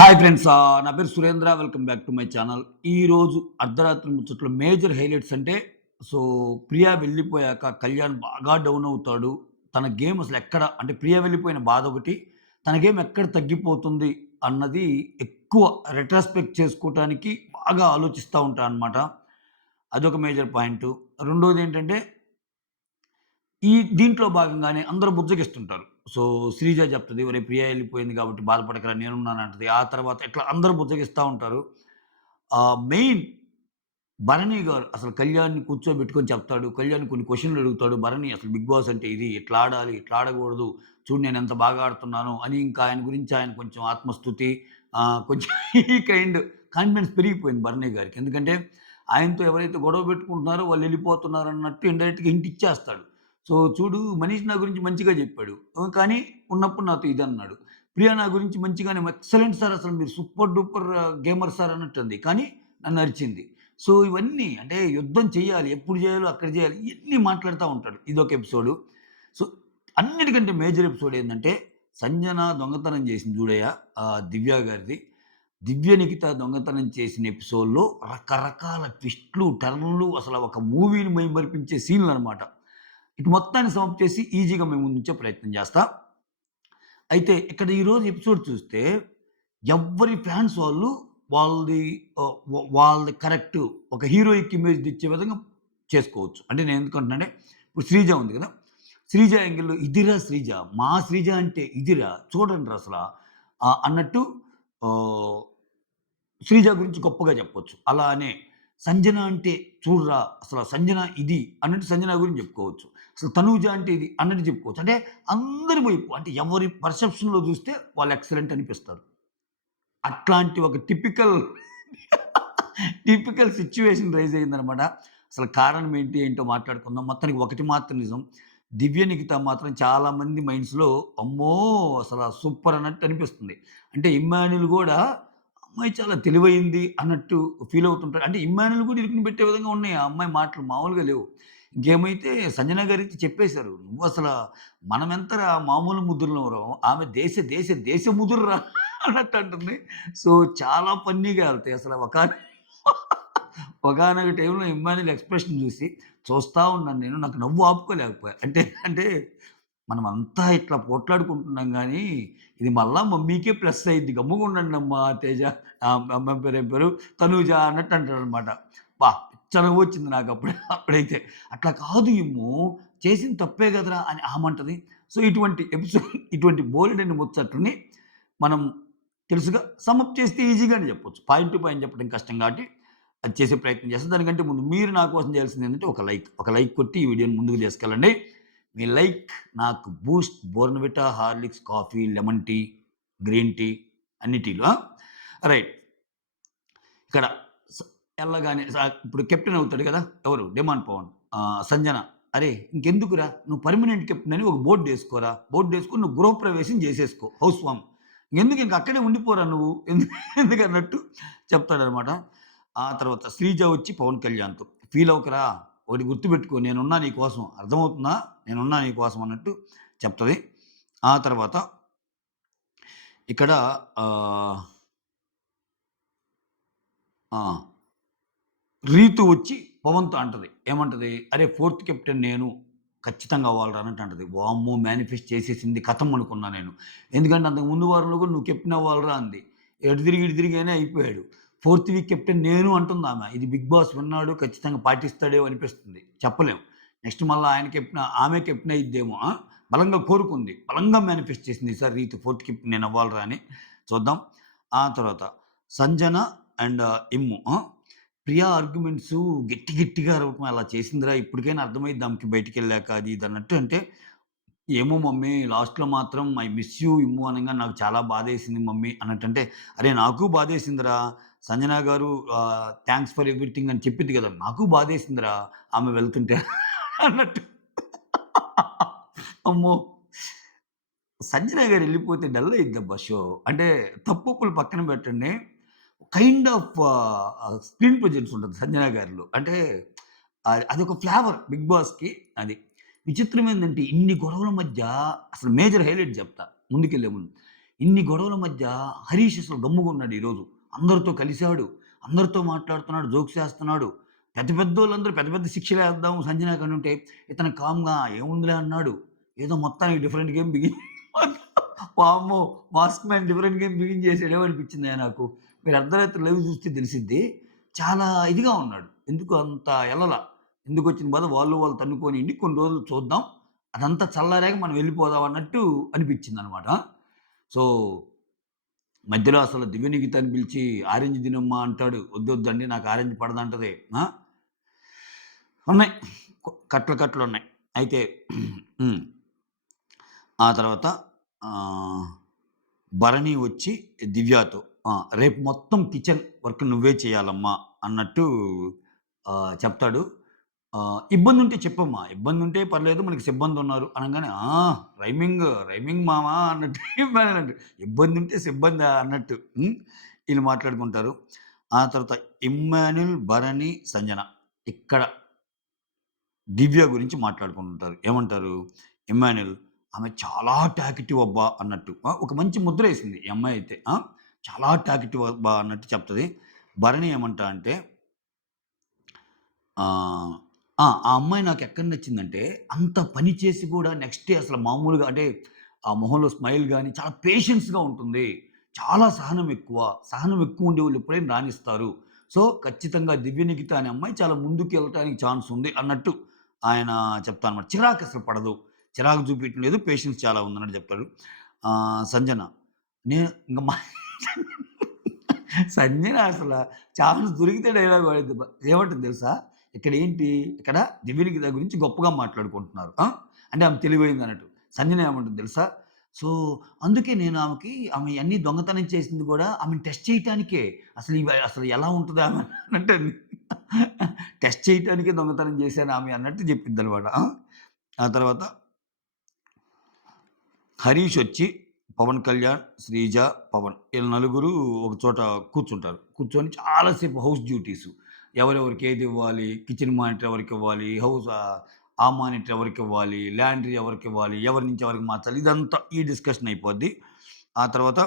Hi friends, నా పేరు Surendra. Welcome back to my channel. ఈరోజు అర్ధరాత్రి ముచ్చట్లో మేజర్ హైలైట్స్ అంటే, సో ప్రియా వెళ్ళిపోయాక కళ్యాణ్ బాగా డౌన్ అవుతాడు. తన గేమ్ అసలు ఎక్కడ అంటే ప్రియా వెళ్ళిపోయిన బాధ ఒకటి, తన గేమ్ ఎక్కడ తగ్గిపోతుంది అన్నది ఎక్కువ రెట్రాస్పెక్ట్ చేసుకోవటానికి బాగా ఆలోచిస్తా ఉంటాడనమాట. అదొక మేజర్ పాయింటు. రెండోదేంటంటే ఈ దీంట్లో భాగంగానే అందరూ బుజ్జగిస్తుంటారు. సో, శ్రీజ చెప్తది, "ఒరేయ్! ప్రియ ఎళ్ళిపోయింది కాబట్టి బాధపడకురా నేనున్నానంటది." ఆ తర్వాత ఇట్లా అందరూ బుజ్జగిస్తా ఉంటారు. మెయిన్ భరణి గారు అసలు కళ్యాణ్‌ని కూర్చోబెట్టుకొని చెప్తాడు. కళ్యాణ్ కొన్ని క్వెషన్‌లు అడుగుతాడు. భరణి అసలు 'బిగ్ బాస్' అంటే ఇది. ఇట్లా ఆడాలి, ఇట్లా ఆడకూడదు. చూడు నేనెంత బాగా ఆడుతున్నాను అని ఇంకా ఆయన గురించి ఆయన కొంచెం ఆత్మస్తుతి కొంచెం ఈ కైండ్ కాన్ఫిడెన్స్ పెరిగిపోయింది భరణి గారికి. ఎందుకంటే ఆయనతో ఎవరైతే గొడవ పెట్టుకుంటున్నారో వాళ్ళు ఎళ్ళిపోతున్నారన్నట్టు ఇండైరెక్ట్‌గా హింట్ ఇచ్చేస్తాడు. సో, చూడు మనీష్ నా గురించి మంచిగా చెప్పాడు. కానీ ఉన్నప్పుడు నాతో ఇదన్నాడు. ప్రియ నా గురించి మంచిగానే ఎక్సలెంట్ సార్ అసలు మీరు సూపర్ డూపర్ గేమర్ సార్ అన్నట్టుంది. కానీ నన్ను అరిచింది. సో, ఇవన్నీ అంటే యుద్ధం చేయాలి. ఎప్పుడు చేయాలో అక్కడ చేయాలి. ఇయన్నీ మాట్లాడుతా ఉంటాడు. ఇదొక ఎపిసోడు. సో, అన్నిటికంటే మేజర్ ఎపిసోడ్ ఏందంటే, సంజన దొంగతనం చేసింది చూడయ్య, దివ్య గారిది. దివ్య నిఖిత దొంగతనం చేసిన ఎపిసోడ్‌లో రకరకాల ట్విస్ట్‌లు, టర్న్‌లు అసల ఒక మూవీని మైమరిపించే సీన్‌లనమాట. ఇటు మొత్తాన్ని సమ్ అప్ చేసి ఈజీగా మీ ముందుంచే ప్రయత్నం చేస్తా. అయితే ఇక్కడ ఈరోజు ఎపిసోడ్ చూస్తే ఎవ్వరి ఫ్యాన్స్ వాళ్ళు వాళ్ళది వాళ్ళది కరెక్ట్ ఒక హీరోయిక్ ఇమేజ్ ఇచ్చే విధంగా చేసుకోవచ్చు. అంటే నేను ఎందుకంటున్నానంటే ఇప్పుడు శ్రీజ ఉంది కదా! శ్రీజ యాంగిల్‌లో ఇదిరా శ్రీజ, మా శ్రీజ అంటే ఇదిరా చూడండిరా అసల అన్నట్టు ఆహ్, శ్రీజ గురించి గొప్పగా చెప్పొచ్చు. అలానే సంజన అంటే చూడురా అసల సంజన ఇది అన్నట్టు సంజన గురించి చెప్పుకోవచ్చు. అసలు తనూజ అంటే ఇది అన్నట్టు చెప్పుకోవచ్చు. అంటే అందరి వైపు అంటే ఎవరి పర్సెప్షన్‌లో చూస్తే వాళ్ళు ఎక్సలెంట్ అనిపిస్తారు. అట్లాంటి ఒక టిపికల్ సిట్యుయేషన్ రైజ్ అయిందనమాట. అసలు కారణం ఏంటి, ఏంటో మాట్లాడుకుందాం. మొత్తానికి ఒకటి మాత్రం నిజం. దివ్య నిఖిత మాత్రం చాలామంది మైండ్స్‌లో అమ్మో! అసల సూపర్ అన్నట్టు అనిపిస్తుంది. అంటే ఇమ్మాన్యుల్ గూడా అమ్మాయి చాలా తెలివైంది అన్నట్టు ఫీల్ అవుతుంటాడు. అంటే ఇమ్మాన్యుల్ కూడా ఇరుకుని పెట్టే విధంగా ఉన్నాయి ఆ అమ్మాయి మాటలు మామూలుగా లేవు. ఇంకేమైతే సంజన గారైతే చెప్పేశారు. "నువ్వసల మనమెంతరా మామూలు ముద్దులమరం. ఆమె దేశ ముదురురా" అన్నట్టు అంటుంది. సో, చాలా ఫన్నీగా ఎళ్తాయి. అసల ఒకానొక టైంలో ఇమ్మాన్యుల్ ఎక్స్‌ప్రెషన్ చూసి చూస్తా ఉన్నాను నేను. నాకు నవ్వు ఆపుకోలేకపోయా. అంటే మనమంతా ఇట్లా పోట్లాడుకుంటున్నాం గానీ, ఇది మళ్ళా మమ్మీకే ప్లస్ అయ్యిద్ది. గమ్ముగుండండమ్మా తేజ అమ్మాయి పేరేం పేరు? తనూజ అన్నట్టు అంటాడనమాట. పిచ్చ నవ్వొచ్చింది నాకప్పుడు అప్పుడైతే. అట్లా కాదు ఇమ్ము, చేసింది తప్పే గదరా! అని ఆమంటది. సో, ఇటువంటి ఎపిసోడ్ ఇటువంటి బోలెడన్ని ముచ్చట్లని మనం తెలుసుగా సమ్ అప్ చేస్తే ఈజీగానే చెప్పొచ్చు. పాయింట్ టు పాయింట్ చెప్పడం కష్టం కాబట్టి అది చేసే ప్రయత్నం చేస్తా. దానికంటే ముందు మీరు నా కోసం చేయాల్సిందేంటంటే ఒక లైక్ కొట్టి ఈ వీడియోని ముందుకు తీసుకెళ్ళండి. మీ లైక్ నాకు Boost, Bournvita, Horlicks, coffee, lemon tea, green tea అన్ని టీలు రైట్. ఇక్కడ స ఎళ్ళగానే ఇప్పుడు కెప్టెన్ అవుతాడు కదా! ఎవరు? డిమాండ్ పవన్. సంజన, "అరేయ్! ఇంకెందుకురా నువ్వు పర్మనెంట్ కెప్టెన్ అని ఒక బోర్డేసుకోరా. బోర్డేసుకొని నువ్వు గృహప్రవేశం చేసేసుకో. House warm. ఎందుకు ఇంక అక్కడే ఉండిపోరా నువ్వు" ఎందుకన్నట్టు చెప్తాడనమాట. ఆ తర్వాత శ్రీజ వచ్చి పవన్ కళ్యాణ్‌తో, "ఫీల్ అవ్వకురా. ఒకటి గుర్తుపెట్టుకో నేనున్నా నీ కోసం. అర్థమవుతుందా? నేనున్నా నీ కోసం" అన్నట్టు చెప్తది. ఆ తర్వాత ఇక్కడ ఆహ్, ఆ! రీతు వచ్చి పవన్‌తో అంటది. ఏమంటది? "అరే! ఫోర్త్ కెప్టెన్ నేను. ఖచ్చితంగా అవ్వాలిరా" అన్నట్టు అంటది. వామ్మో! మేనిఫెస్ట్ చేసేసింది ఖతం అనుకున్నా నేను. ఎందుకంటే అంతకు ముందు వారంలో కూడా "నువ్వు కెప్టెన్ అవ్వాలిరా" అంది. ఇటు తిరిగి ఆయనే అయిపోయాడు. ఫోర్త్ వీక్ కెప్టెన్ నేను అంటుందామె. ఇది 'బిగ్ బాస్' విన్నాడు ఖచ్చితంగా పాటిస్తాడేమో అనిపిస్తుంది. చెప్పలేం. నెక్స్ట్ మళ్ళా ఆయన కెప్టెన్ ఆమె కెప్టెన్ అయ్యిద్దేమో. బలంగా కోరుకుంది. బలంగా మేనిఫెస్ట్ చేసింది ఈసారి రీతు ఫోర్త్ కెప్టెన్ నేను అవ్వాలిరా అని. చూద్దాం. ఆ తర్వాత సంజన అండ్ ఇమ్ము. ప్రియా ఆర్గ్యుమెంట్సు గట్టిగా అరవటం అలా చేసిందిరా! ఇప్పటికైనా అర్థమైద్ది ఆమెకి బయటికెళ్ళాక అది ఇది అన్నట్టు. అంటే, "ఏమో మమ్మీ లాస్ట్‌లో మాత్రం ఐ మిస్ యూ ఇమ్ము అనంగానే నాకు చాలా బాధేసింది మమ్మీ" అన్నట్టంటే, "అరే! నాకు బాధేసిందిరా. సంజన గారు థాంక్స్ ఫర్ ఎవ్రీథింగ్ అని చెప్పిద్ది గదా! నాకు బాధేసిందిరా ఆమె వెళ్తుంటే" అన్నట్టు. అమ్మో! సంజన గారు ఎళ్ళిపోతే డల్ అయిద్దబ్బా షో. అంటే తప్పొప్పులు పక్కన పెట్టండి. కైండ్ ఆఫ్ స్క్రీన్ ప్రెజెన్స్ ఉంటది సంజన గారిలో. అంటే అదొక ఫ్లేవర్ 'బిగ్ బాస్‌కి' అది. విచిత్రం ఏందంటే ఇన్ని గొడవల మధ్య అసలు మేజర్ హైలైట్ చెప్తా ముందుకెళ్ళే ముందు. ఇన్ని గొడవల మధ్య హరీష్ అసలు గమ్ముగున్నాడు ఈరోజు. అందరితో కలిసాడు. అందరితో మాట్లాడుతున్నాడు. జోక్స్ ఏస్తున్నాడు. పెద్ద పెద్దోళ్ళందరూ పెద్ద పెద్ద శిక్షలేద్దాం సంజన కనుంటే ఇతను కామ్‌గా ఏముందిలే అన్నాడు. ఏదో మొత్తానికి డిఫరెంట్ గేమ్ బిగిన్ వామ్మో! Mask man different game begin చేసాడేమో అనిపించిందయ్య నాకు. మీరు అర్ధరాత్రి లైవ్ చూస్తే తెలిసిద్ది. చాలా ఇదిగా ఉన్నాడు. ఎందుకు అంత ఎళ్ళల. ఎందుకొచ్చిన బాధ వాళ్ళు తన్నుకొనియండి. కొన్ని రోజులు చూద్దాం. అదంతా చల్లారాక మనం వెళ్ళిపోదాం అన్నట్టు అనిపించిందనమాట. సో, మధ్యలో అసలు దివ్యనిఖితని పిలిచి ఆరెంజ్ తినమ్మా అంటాడు. వద్దొద్దండి నాకు ఆరెంజ్ పడదంటది. ఆ! ఉన్నాయి. కట్టలున్నాయి. అయితే హ్మ్. ఆ తర్వాత ఆహ్, భరణి వచ్చి దివ్యతో రేపు మొత్తం కిచెన్ వర్క్ నువ్వే చేయాలమ్మా అన్నట్టు చెప్తాడు. ఇబ్బందుంటే చెప్పమ్మా. ఇబ్బందుంటే పర్లేదు మనకి సిబ్బందున్నారు అనంగానే, రైమింగ్ మామ అన్నట్టు ఇబ్బందుంటే ఇబ్బందుంటే సిబ్బందా అన్నట్టు. ఈళ్ళు మాట్లాడుకుంటారు. ఆ తర్వాత ఇమ్మాన్యుల్, భరణి, సంజన ఇక్కడ దివ్య గురించి మాట్లాడుకుంటుంటారు. ఏమంటారు? ఇమ్మాన్యుల్ ఆమె చాలా టాకెటివ్ అబ్బా! అన్నట్టు. ఒక మంచి ముద్రేసింది ఈ అమ్మాయయితే. చాలా టాకెటివ్ అబ్బా! అన్నట్టు చెప్తది. భరణి ఏమంటా అంటే ఆహ్, ఆ అమ్మాయి నాకెక్కడ నచ్చిందంటే, అంత పని చేసి కూడా నెక్స్ట్ డే అసలు మామూలుగా అంటే, ఆ మొహంలో స్మైల్ గాని, చాలా పేషెన్స్‌గా ఉంటుంది. చాలా సహనం ఎక్కువ. సహనం ఎక్కువ ఉండేవాళ్ళు ఎప్పుడైనా రాణిస్తారు. సో, ఖచ్చితంగా దివ్యనిఖిత అనే అమ్మాయి చాలా ముందుకెళ్ళటానికి ఛాన్స్ ఉంది అన్నట్టు ఆయన చెప్తానన్నమాట. చిరాకసలు పడదు. చిరాకు చూపియటం లేదు. పేషెన్స్ చాలా ఉందన్నట్టు చెప్తాడు. సంజన నేను ఇంక మా సంజన అసల ఛాన్స్ దొరికితే డైలాగ్ వాడిద్ది. ఏమంటుంది తెలుసా? ఇక్కడ దివ్యనిఖిత గురించి గొప్పగా మాట్లాడుకుంటున్నారు. అంటే ఆమె తెలివైందన్నట్టు. సంజన ఏమంటుంది తెలుసా? సో, అందుకే నేను ఆమె ఇయన్నీ దొంగతనం చేసింది గూడా ఆమెను టెస్ట్ చేయటానికే. అసలు ఎలా ఉంటది ఆమె అనంటంది. టెస్ట్ చేయటానికే దొంగతనం చేశాను ఆమె అన్నట్టు చెప్పిద్దనమాట. ఆ తర్వాత హరీషొచ్చి పవన్ కళ్యాణ్, శ్రీజ, పవన్ ఈళ్ళు నలుగురు ఒక చోట కూర్చుంటారు. కూర్చొని చాలా సేపు హౌస్ డ్యూటీసు. ఎవరెవరికి ఏదివ్వాలి, కిచెన్ మానిటర్ ఎవరికివ్వాలి, ఆ మానిటర్ ఎవరికివ్వాలి, లాండ్రీ ఎవరికివ్వాలి, ఎవరి నుంచి ఎవరికి మార్చాలి ఇదంతా ఈ డిస్కషన్ అయిపోద్ది. ఆ తర్వాత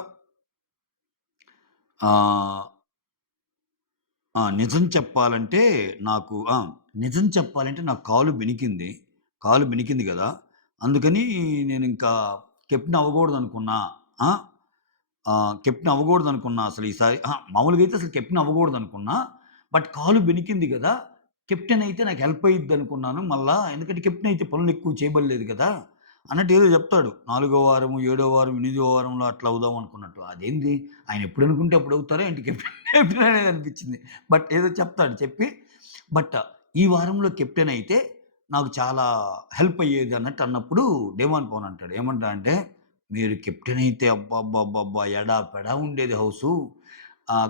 ఆహ్, నిజం చెప్పాలంటే నిజం చెప్పాలంటే నాకు కాలు బెనికింది. కాలు బెనికింది గదా! అందుకని నేనింకా కెప్టెన్ అవ్వగూడదనుకున్నా. ఆ! కెప్టెన్ అవ్వగూడదనుకున్నా అసలు ఈసారి. మామూలుగా అయితే అసలు కెప్టెన్ అవ్వగూడదనుకున్నా. బట్ కాలు బెనికింది గదా! కెప్టెన్ అయితే నాకు హెల్ప్ అయ్యిద్దనుకున్నాను మళ్ళా. ఎందుకంటే కెప్టెన్ అయితే పనులెక్కువ చేయబడలేదు గదా! అన్నట్టు ఏదో జెప్తాడు. 4 వారము, 7 వారం, 8 వారంలో అట్లా అవుదాం అనుకున్నట్టు. అదేంది ఆయన ఎప్పుడనుకుంటే అప్పుడు అవుతారా ఏంటి కెప్టెన్ కెప్టెన్ అనేది అనిపించింది. బట్ ఏదో చెప్తాడు. చెప్పి బట్ ఈ వారంలో కెప్టెన్ అయితే నాకు చాలా హెల్ప్ అయ్యేది అన్నట్టు అన్నప్పుడు డేమాన్ పవన్ అంటాడు. ఏమంటా అంటే మీరు కెప్టెన్ అయితే అబ్బబ్బబ్బబ్బా! ఎడాపెడా ఉండేది హౌసు.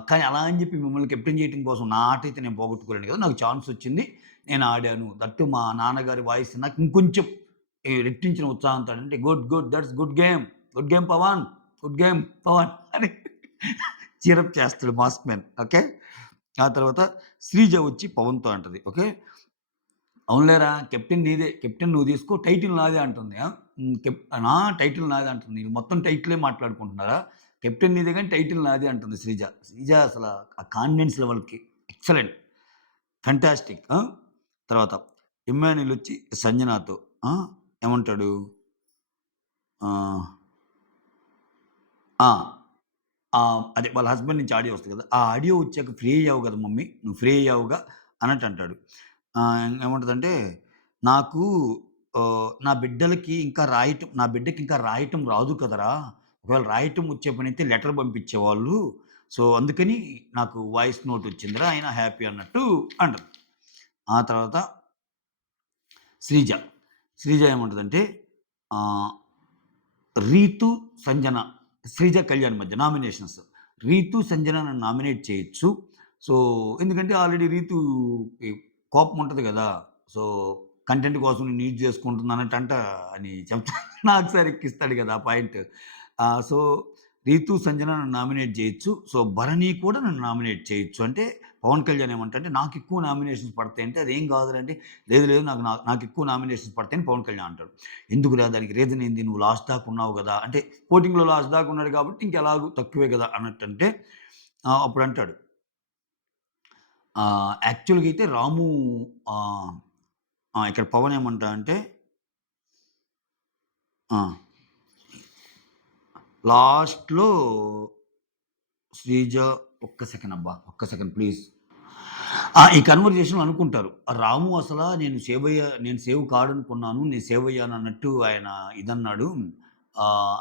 కానీ అలా అని చెప్పి మిమ్మల్ని కెప్టెన్ చేయటం కోసం నా ఆట అయితే నేను పోగొట్టుకోలేను కదా! నాకు ఛాన్స్ వచ్చింది. నేను ఆడాను. దట్టు మా నాన్నగారి వాయిస్ నాకు ఇంకొంచెం రెట్టించిన ఉత్సాహంతో అంటే good that's good game Pavan. Good game Pavan అని చీరప్ చేస్తాడు మాస్క్ మ్యాన్. ఓకే. ఆ తర్వాత శ్రీజ వచ్చి పవన్‌తో అంటది. ఓకే. అవునులేరా కెప్టెన్ నీదే. కెప్టెన్ నువ్వు తీసుకో. టైటిల్ నాదే అంటుంది. టైటిల్ నాదే అంటుంది. ఈళ్ళు మొత్తం టైటిలే మాట్లాడుకుంటున్నారా? కెప్టెన్ నీదే గాని టైటిల్ నాదే అంటుంది శ్రీజ. శ్రీజ అసల ఆ కాన్ఫిడెన్స్ లెవెల్‌కి ఎక్సలెంట్. ఫెంటాస్టిక్. తర్వాత ఇమ్మాన్యుల్ వచ్చి సంజనాతో ఆ! ఏమంటాడు? ఆహ్, ఆ! అదే వాళ్ళ హస్బెండ్ నుంచి ఆడియో వస్తది కదా! ఆ ఆడియో వచ్చాక ఫ్రీ అయ్యావు కదా మమ్మీ! నువ్వు ఫ్రీ అయ్యావుగా అన్నట్టు అంటాడు. ఏమంటదంటే నాకు నా బిడ్డకి ఇంకా రాయటం రాదు కదరా! ఒకవేళ రాయటం వచ్చే పనైతే లెటర్ పంపించేవాళ్ళు. సో, అందుకని నాకు వాయిస్ నోట్ వచ్చిందిరా! అయినా హ్యాపీ అన్నట్టు అంటది. ఆ తర్వాత శ్రీజ. శ్రీజ ఏమంటదంటే ఆహ్, రీతు, సంజన, శ్రీజ, కళ్యాణ్ మధ్య నామినేషన్స్. రీతు, సంజన నన్ను నామినేట్ చేయొచ్చు. సో, ఎందుకంటే ఆల్రెడీ రీతుకి కోపం ఉంటది గదా! సో, కంటెంట్ కోసం నేను యూజ్ చేసుకుంటున్నానంటంట అని చెప్తా నాకు సార్ ఎక్కిస్తాడు గదా! ఆ పాయింట్. సో, రీతు, సంజన నన్ను నామినేట్ జేయొచ్చు. సో, భరణి కూడా నన్ను నామినేట్ చేయొచ్చు. అంటే పవన్ కళ్యాణ్ ఏమంటారంటే, నాకెక్కువ నామినేషన్స్ పడతాయంటే, అదేం కాదురా అంటే, లేదు లేదు నాకెక్కువ నామినేషన్స్ పడతాయని పవన్ కళ్యాణ్ అంటాడు. ఎందుకురా దానికి రీజన్ ఏంది? నువ్వు లాస్ట్ దాకా ఉన్నావు గదా! అంటే ఓటింగ్‌లో లాస్ట్ దాకా ఉన్నాడు కాబట్టి ఇంకెలాగూ తక్కువే గదా! అన్నట్టంటే అప్పుడంటాడు. యాక్చువల్‌గా అయితే రాము ఆహ్, ఇక్కడ పవన్ ఏమంటాడంటే ఆ! లాస్ట్‌లో శ్రీజ ఒక్క సెకండ్ అబ్బా! ఒక్క సెకండ్ ప్లీజ్. ఈ కన్వర్జేషన్‌లో అనుకుంటారు. రాము నేను సేవ్ కాడనుకున్నాను. నేను సేవ్ అయ్యానన్నట్టు ఆయన ఇదన్నాడు.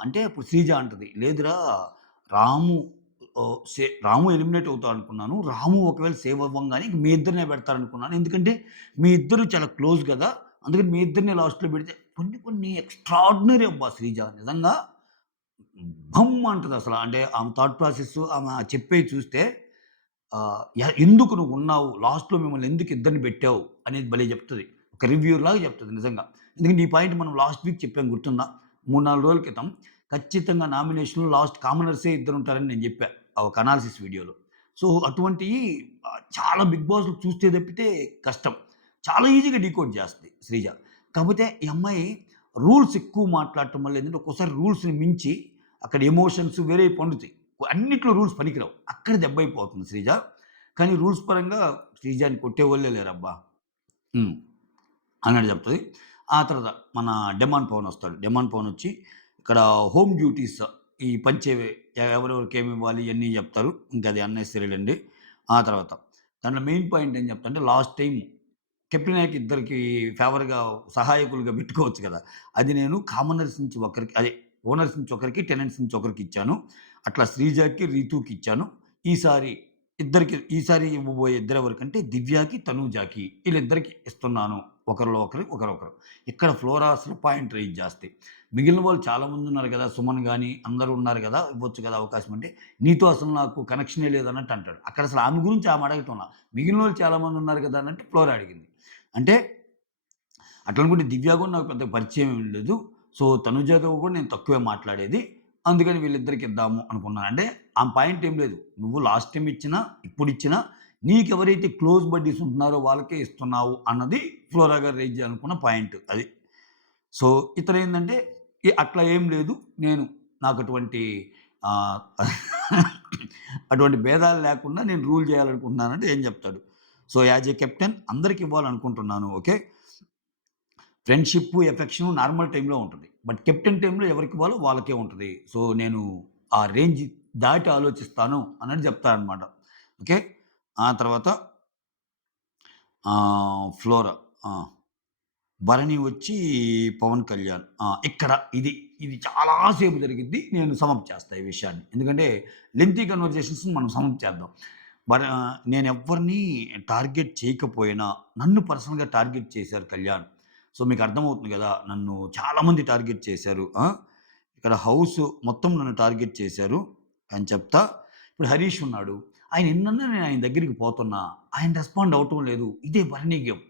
అంటే అప్పుడు శ్రీజ అంటది. లేదురా రాము రాము ఎలిమినేట్ అవుతాడనుకున్నాను. రాము ఒకవేళ సేవ్ అవ్వంగానే ఇంక మీ ఇద్దరినే పెడతారనుకున్నాను. ఎందుకంటే మీ ఇద్దరు చాలా క్లోజ్ గదా! అందుకని మీ ఇద్దరిని లాస్ట్‌లో పెడితే కొన్ని కొన్ని ఎక్స్ట్రార్డినరీ అబ్బా శ్రీజ. నిజంగా భమ్ అంటదసల. అంటే ఆమె థాట్ ప్రాసెస్ ఆమె చెప్పేయి చూస్తే ఎందుకు నువ్వున్నావు? లాస్ట్‌లో మిమ్మల్ని ఎందుకు ఇద్దరిని పెట్టావు? అనేది భలే చెప్తది. ఒక రివ్యూలాగా చెప్తది నిజంగా. ఎందుకంటే ఈ పాయింట్ మనం లాస్ట్ వీక్ చెప్పాం గుర్తుందా? 3, 4 రోజుల క్రితం. ఖచ్చితంగా నామినేషన్‌లో లాస్ట్ కామనర్సే ఇద్దరుంటారని నేను జెప్పా. ఒక అనాలిసిస్ వీడియోలో. సో, అటువంటియి చాలా బిగ్ బాస్‌లో చూస్తే తప్పితే కష్టం. చాలా ఈజీగా డీకోడ్ జేస్తది శ్రీజ. కాకపోతే ఈ అమ్మాయి రూల్స్ ఎక్కువ మాట్లాడటం వల్ల ఏందంటే ఒక్కోసారి రూల్స్‌ని మించి అక్కడ ఎమోషన్స్ వేరేయి పండుతాయి. అన్నిట్లో రూల్స్ పనికిరావు. అక్కడ దెబ్బైపోతుంది శ్రీజ. కానీ రూల్స్ పరంగా శ్రీజాని కొట్టేవోళ్ళే లేరబ్బా! హ్మ్. అన్నట్టు చెప్తది. ఆ తర్వాత మన డెమాన్ పవన్ ఒస్తాడు. డెమాన్ పవన్ ఒచ్చి ఇక్కడ హోమ్ డ్యూటీస్ ఈ పంచేవి ఎవరెవరికి ఏమివ్వాలి ఇయన్నీ జెప్తారు. ఇంకది అన్నెసెసరీలండి. ఆ తర్వాత దాంట్లో మెయిన్ పాయింట్ ఏం చెప్తారంటే లాస్ట్ టైమ్ కెప్టెన్ అయ్యాక ఇద్దరికి ఫేవర్‌గా సహాయకులుగా పెట్టుకోవచ్చు కదా! అది నేను కామనర్స్ నుంచి ఒకరికి అదే ఓనర్స్ నుంచి ఒకరికి, టెనెంట్స్ నుంచి ఒకరికిచ్చాను. అట్లా శ్రీజకి, రీతూకి ఇచ్చాను. ఈసారి ఈసారి ఇవ్వబోయే ఇద్దరెవరికంటే దివ్యకి, తనూజకి ఈళ్ళిద్దరికి ఇస్తున్నాను. ఒకరిలో ఒకరు, ఒకరొకరు. ఇక్కడ ఫ్లోరా అసలు పాయింట్ రైజ్ చేస్తాయి. మిగిలిన వాళ్ళు చాలామందున్నారు గదా! సుమన్ గాని అందరూ ఉన్నారు గదా! ఇవ్వచ్చు కదా! అవకాశం అంటే, నీతో అసలు నాకు కనెక్షనే లేదన్నట్టు అంటాడు. అక్కడ అసలు ఆమె గురించి ఆమె అడగటంలా. మిగిలినోళ్ళు చాలామంది ఉన్నారు కదా! అన్నట్టు ఫ్లోరా అడిగింది. అంటే అట్లనుకుంటే దివ్య గూడా నాకు పెద్దగా పరిచయం ఏమి లేదు. సో, తనుజతో కూడా నేను తక్కువే మాట్లాడేది. అందుకని వీళ్ళిద్దరికి ఇద్దాము అనుకున్నాను. అంటే ఆమె పాయింట్ ఏం లేదు. నువ్వు లాస్ట్ టైమ్ ఇచ్చినా, ఇప్పుడిచ్చినా నీకెవరైతే క్లోజ్ బడ్డీస్ ఉంటున్నారో వాళ్ళకే ఇస్తున్నావు అన్నది ఫ్లోరా గారు రైజ్ చేయాలనుకున్న పాయింట్ అది. సో, ఇతనేందంటే అట్లా ఏం లేదు. నాకటువంటి ఆహ్, అటువంటి భేదాలు లేకుండా నేను రూల్ చేయాలనుకుంటున్నానంటే ఏం చెప్తాడు. సో, యాస్ ఎ కెప్టెన్ అందరికి ఇవ్వాలనుకుంటున్నాను. ఓకే. ఫ్రెండ్‌షిప్పు, ఎఫెక్షను నార్మల్ టైమ్‌లో ఉంటది. బట్ కెప్టెన్ టైమ్‌లో ఎవరికివ్వాలో వాళ్ళకే ఉంటది. సో, నేను ఆ రేంజ్ దాటి ఆలోచిస్తాను అన్నట్టు చెప్తాడనమాట. ఓకే. ఆ తర్వాత ఫ్లోరా. ఆ! భరణి వచ్చి పవన్ కళ్యాణ్. ఇక్కడ ఇది, ఇది చాలా సేపు జరిగిద్ది. నేను సమప్ చేస్తా ఈ విషయాన్ని. ఎందుకంటే లెంగ్తీ కన్వర్జేషన్స్ మనం సమప్ చేద్దాం. నేనెవ్వరిని టార్గెట్ చేయకపోయినా నన్ను పర్సనల్‌గా టార్గెట్ చేశారు కళ్యాణ్. సో, మీకు అర్థమవుతుంది గదా! నన్ను చాలామంది టార్గెట్ చేశారు. ఇక్కడ హౌస్ మొత్తం నన్ను టార్గెట్ చేశారు అని చెప్తా. ఇప్పుడు హరీష్ ఉన్నాడు. ఆయన ఎన్నన్నా నేను ఆయన దగ్గరికి పోతున్నా, ఆయన రెస్పాండ్ అవ్వటం లేదు. ఇదే భరణి గేమ్.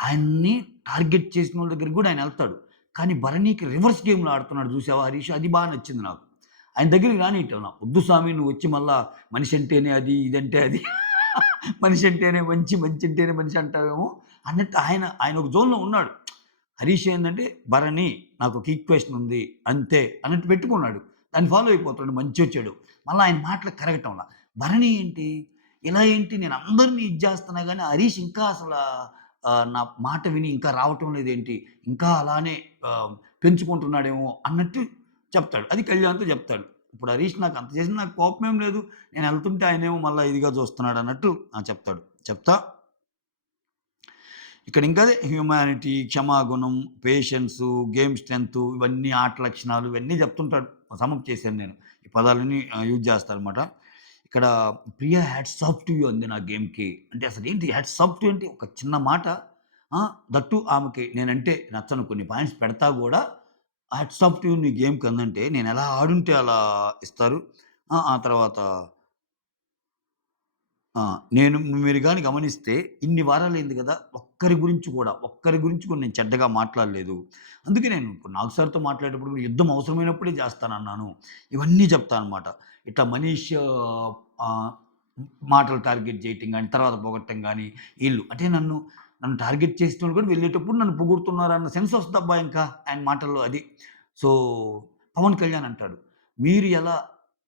ఆయన్ని టార్గెట్ చేసినోళ్ళ దగ్గరికి గూడా ఆయనెళ్తాడు. కానీ భరణికి రివర్స్ గేమ్‌లో ఆడుతున్నాడు జూసావా హరీష్? అది బా నచ్చింది నాకు. ఆయన దగ్గరికి రానియటంల. "వద్దు స్వామి నువ్వొచ్చి మళ్ళా మనిషంటేనే అది, ఇదంటే అది. మనిషంటేనే మంచి, మంచంటేనే మనిషి అంటావేమో" అన్నట్టు ఆయన ఒక జోన్‌లో ఉన్నాడు. హరీష్ ఏందంటే భరణి నాకొక ఈక్వేషన్ ఉంది అంతే అన్నట్టు పెట్టుకున్నాడు. దాన్ని ఫాలో అయిపోతున్నాడు మంచో చెడో. మళ్ళా ఆయన మాటలకు కరగటంల. భరణి ఏంటి? ఇలా ఏంటి నేను అందరిని ఇది జేస్తున్నా గానీ హరీష్ ఇంకా అసలా నా మాట విని ఇంకా రావటం లేదేంటి? ఇంకా అలానే పెంచుకుంటున్నాడేమో అన్నట్టు చెప్తాడు. అది కళ్యాణ్‌తో చెప్తాడు. ఇప్పుడు హరీష్ నాకు అంత చేసినా నాకు కోపమేం లేదు. నేనెళ్తుంటే ఆయనేమో మళ్ళా ఇదిగా చూస్తున్నాడన్నట్టు చెప్తాడు. చెప్తా ఇక్కడ ఇంకా అదే హ్యూమానిటీ, క్షమాగుణం, పేషెన్సు, గేమ్ స్ట్రెంతు ఇవన్నీ ఆట లక్షణాలు ఇవన్నీ చెప్తుంటాడు. సమప్ చేశాను నేను. ఈ పదాలన్నీ యూజ్ చేస్తాననమాట. ఇక్కడ Priya hats off to you అంది నా గేమ్‌కి. అంటే అసలేంటి హ్యాట్స్ ఆఫ్ టు అంటే ఒక చిన్న మాట దట్టు ఆమెకి నేనంటే నచ్చను కొన్ని పాయింట్స్ పెడతా గూడా హ్యాట్స్ ఆఫ్ టు యూ నీ గేమ్‌కి అందంటే నేనెలా ఆడుంటే అలా ఇస్తారు. ఆ తర్వాత ఆ! నేను మీరు గాని గమనిస్తే ఇన్ని వారాలైంది గదా! ఒక్కరి గురించి కూడా నేను చెడ్డగా మాట్లాడలేదు. అందుకే నేను ఇప్పుడు నాగ్ సార్‌తో మాట్లాడేటప్పుడు కూడా యుద్ధం అవసరమైనప్పుడే చేస్తానన్నాను. ఇవన్నీ చెప్తానన్నమాట. ఇట్లా మనీష్ ఆహ్, మాటలు టార్గెట్ చేయటం గాని, తర్వాత పొగడటం గాని, ఈళ్ళు అంటే నన్ను టార్గెట్ చేసినోళ్ళు కూడా వెళ్ళేటప్పుడు నన్ను పొగుడుతున్నారన్న సెన్స్ వస్తదబ్బా ఇంకా ఆయన మాటల్లో అది. సో, పవన్ కళ్యాణ్ అంటాడు, "మీరు ఎలా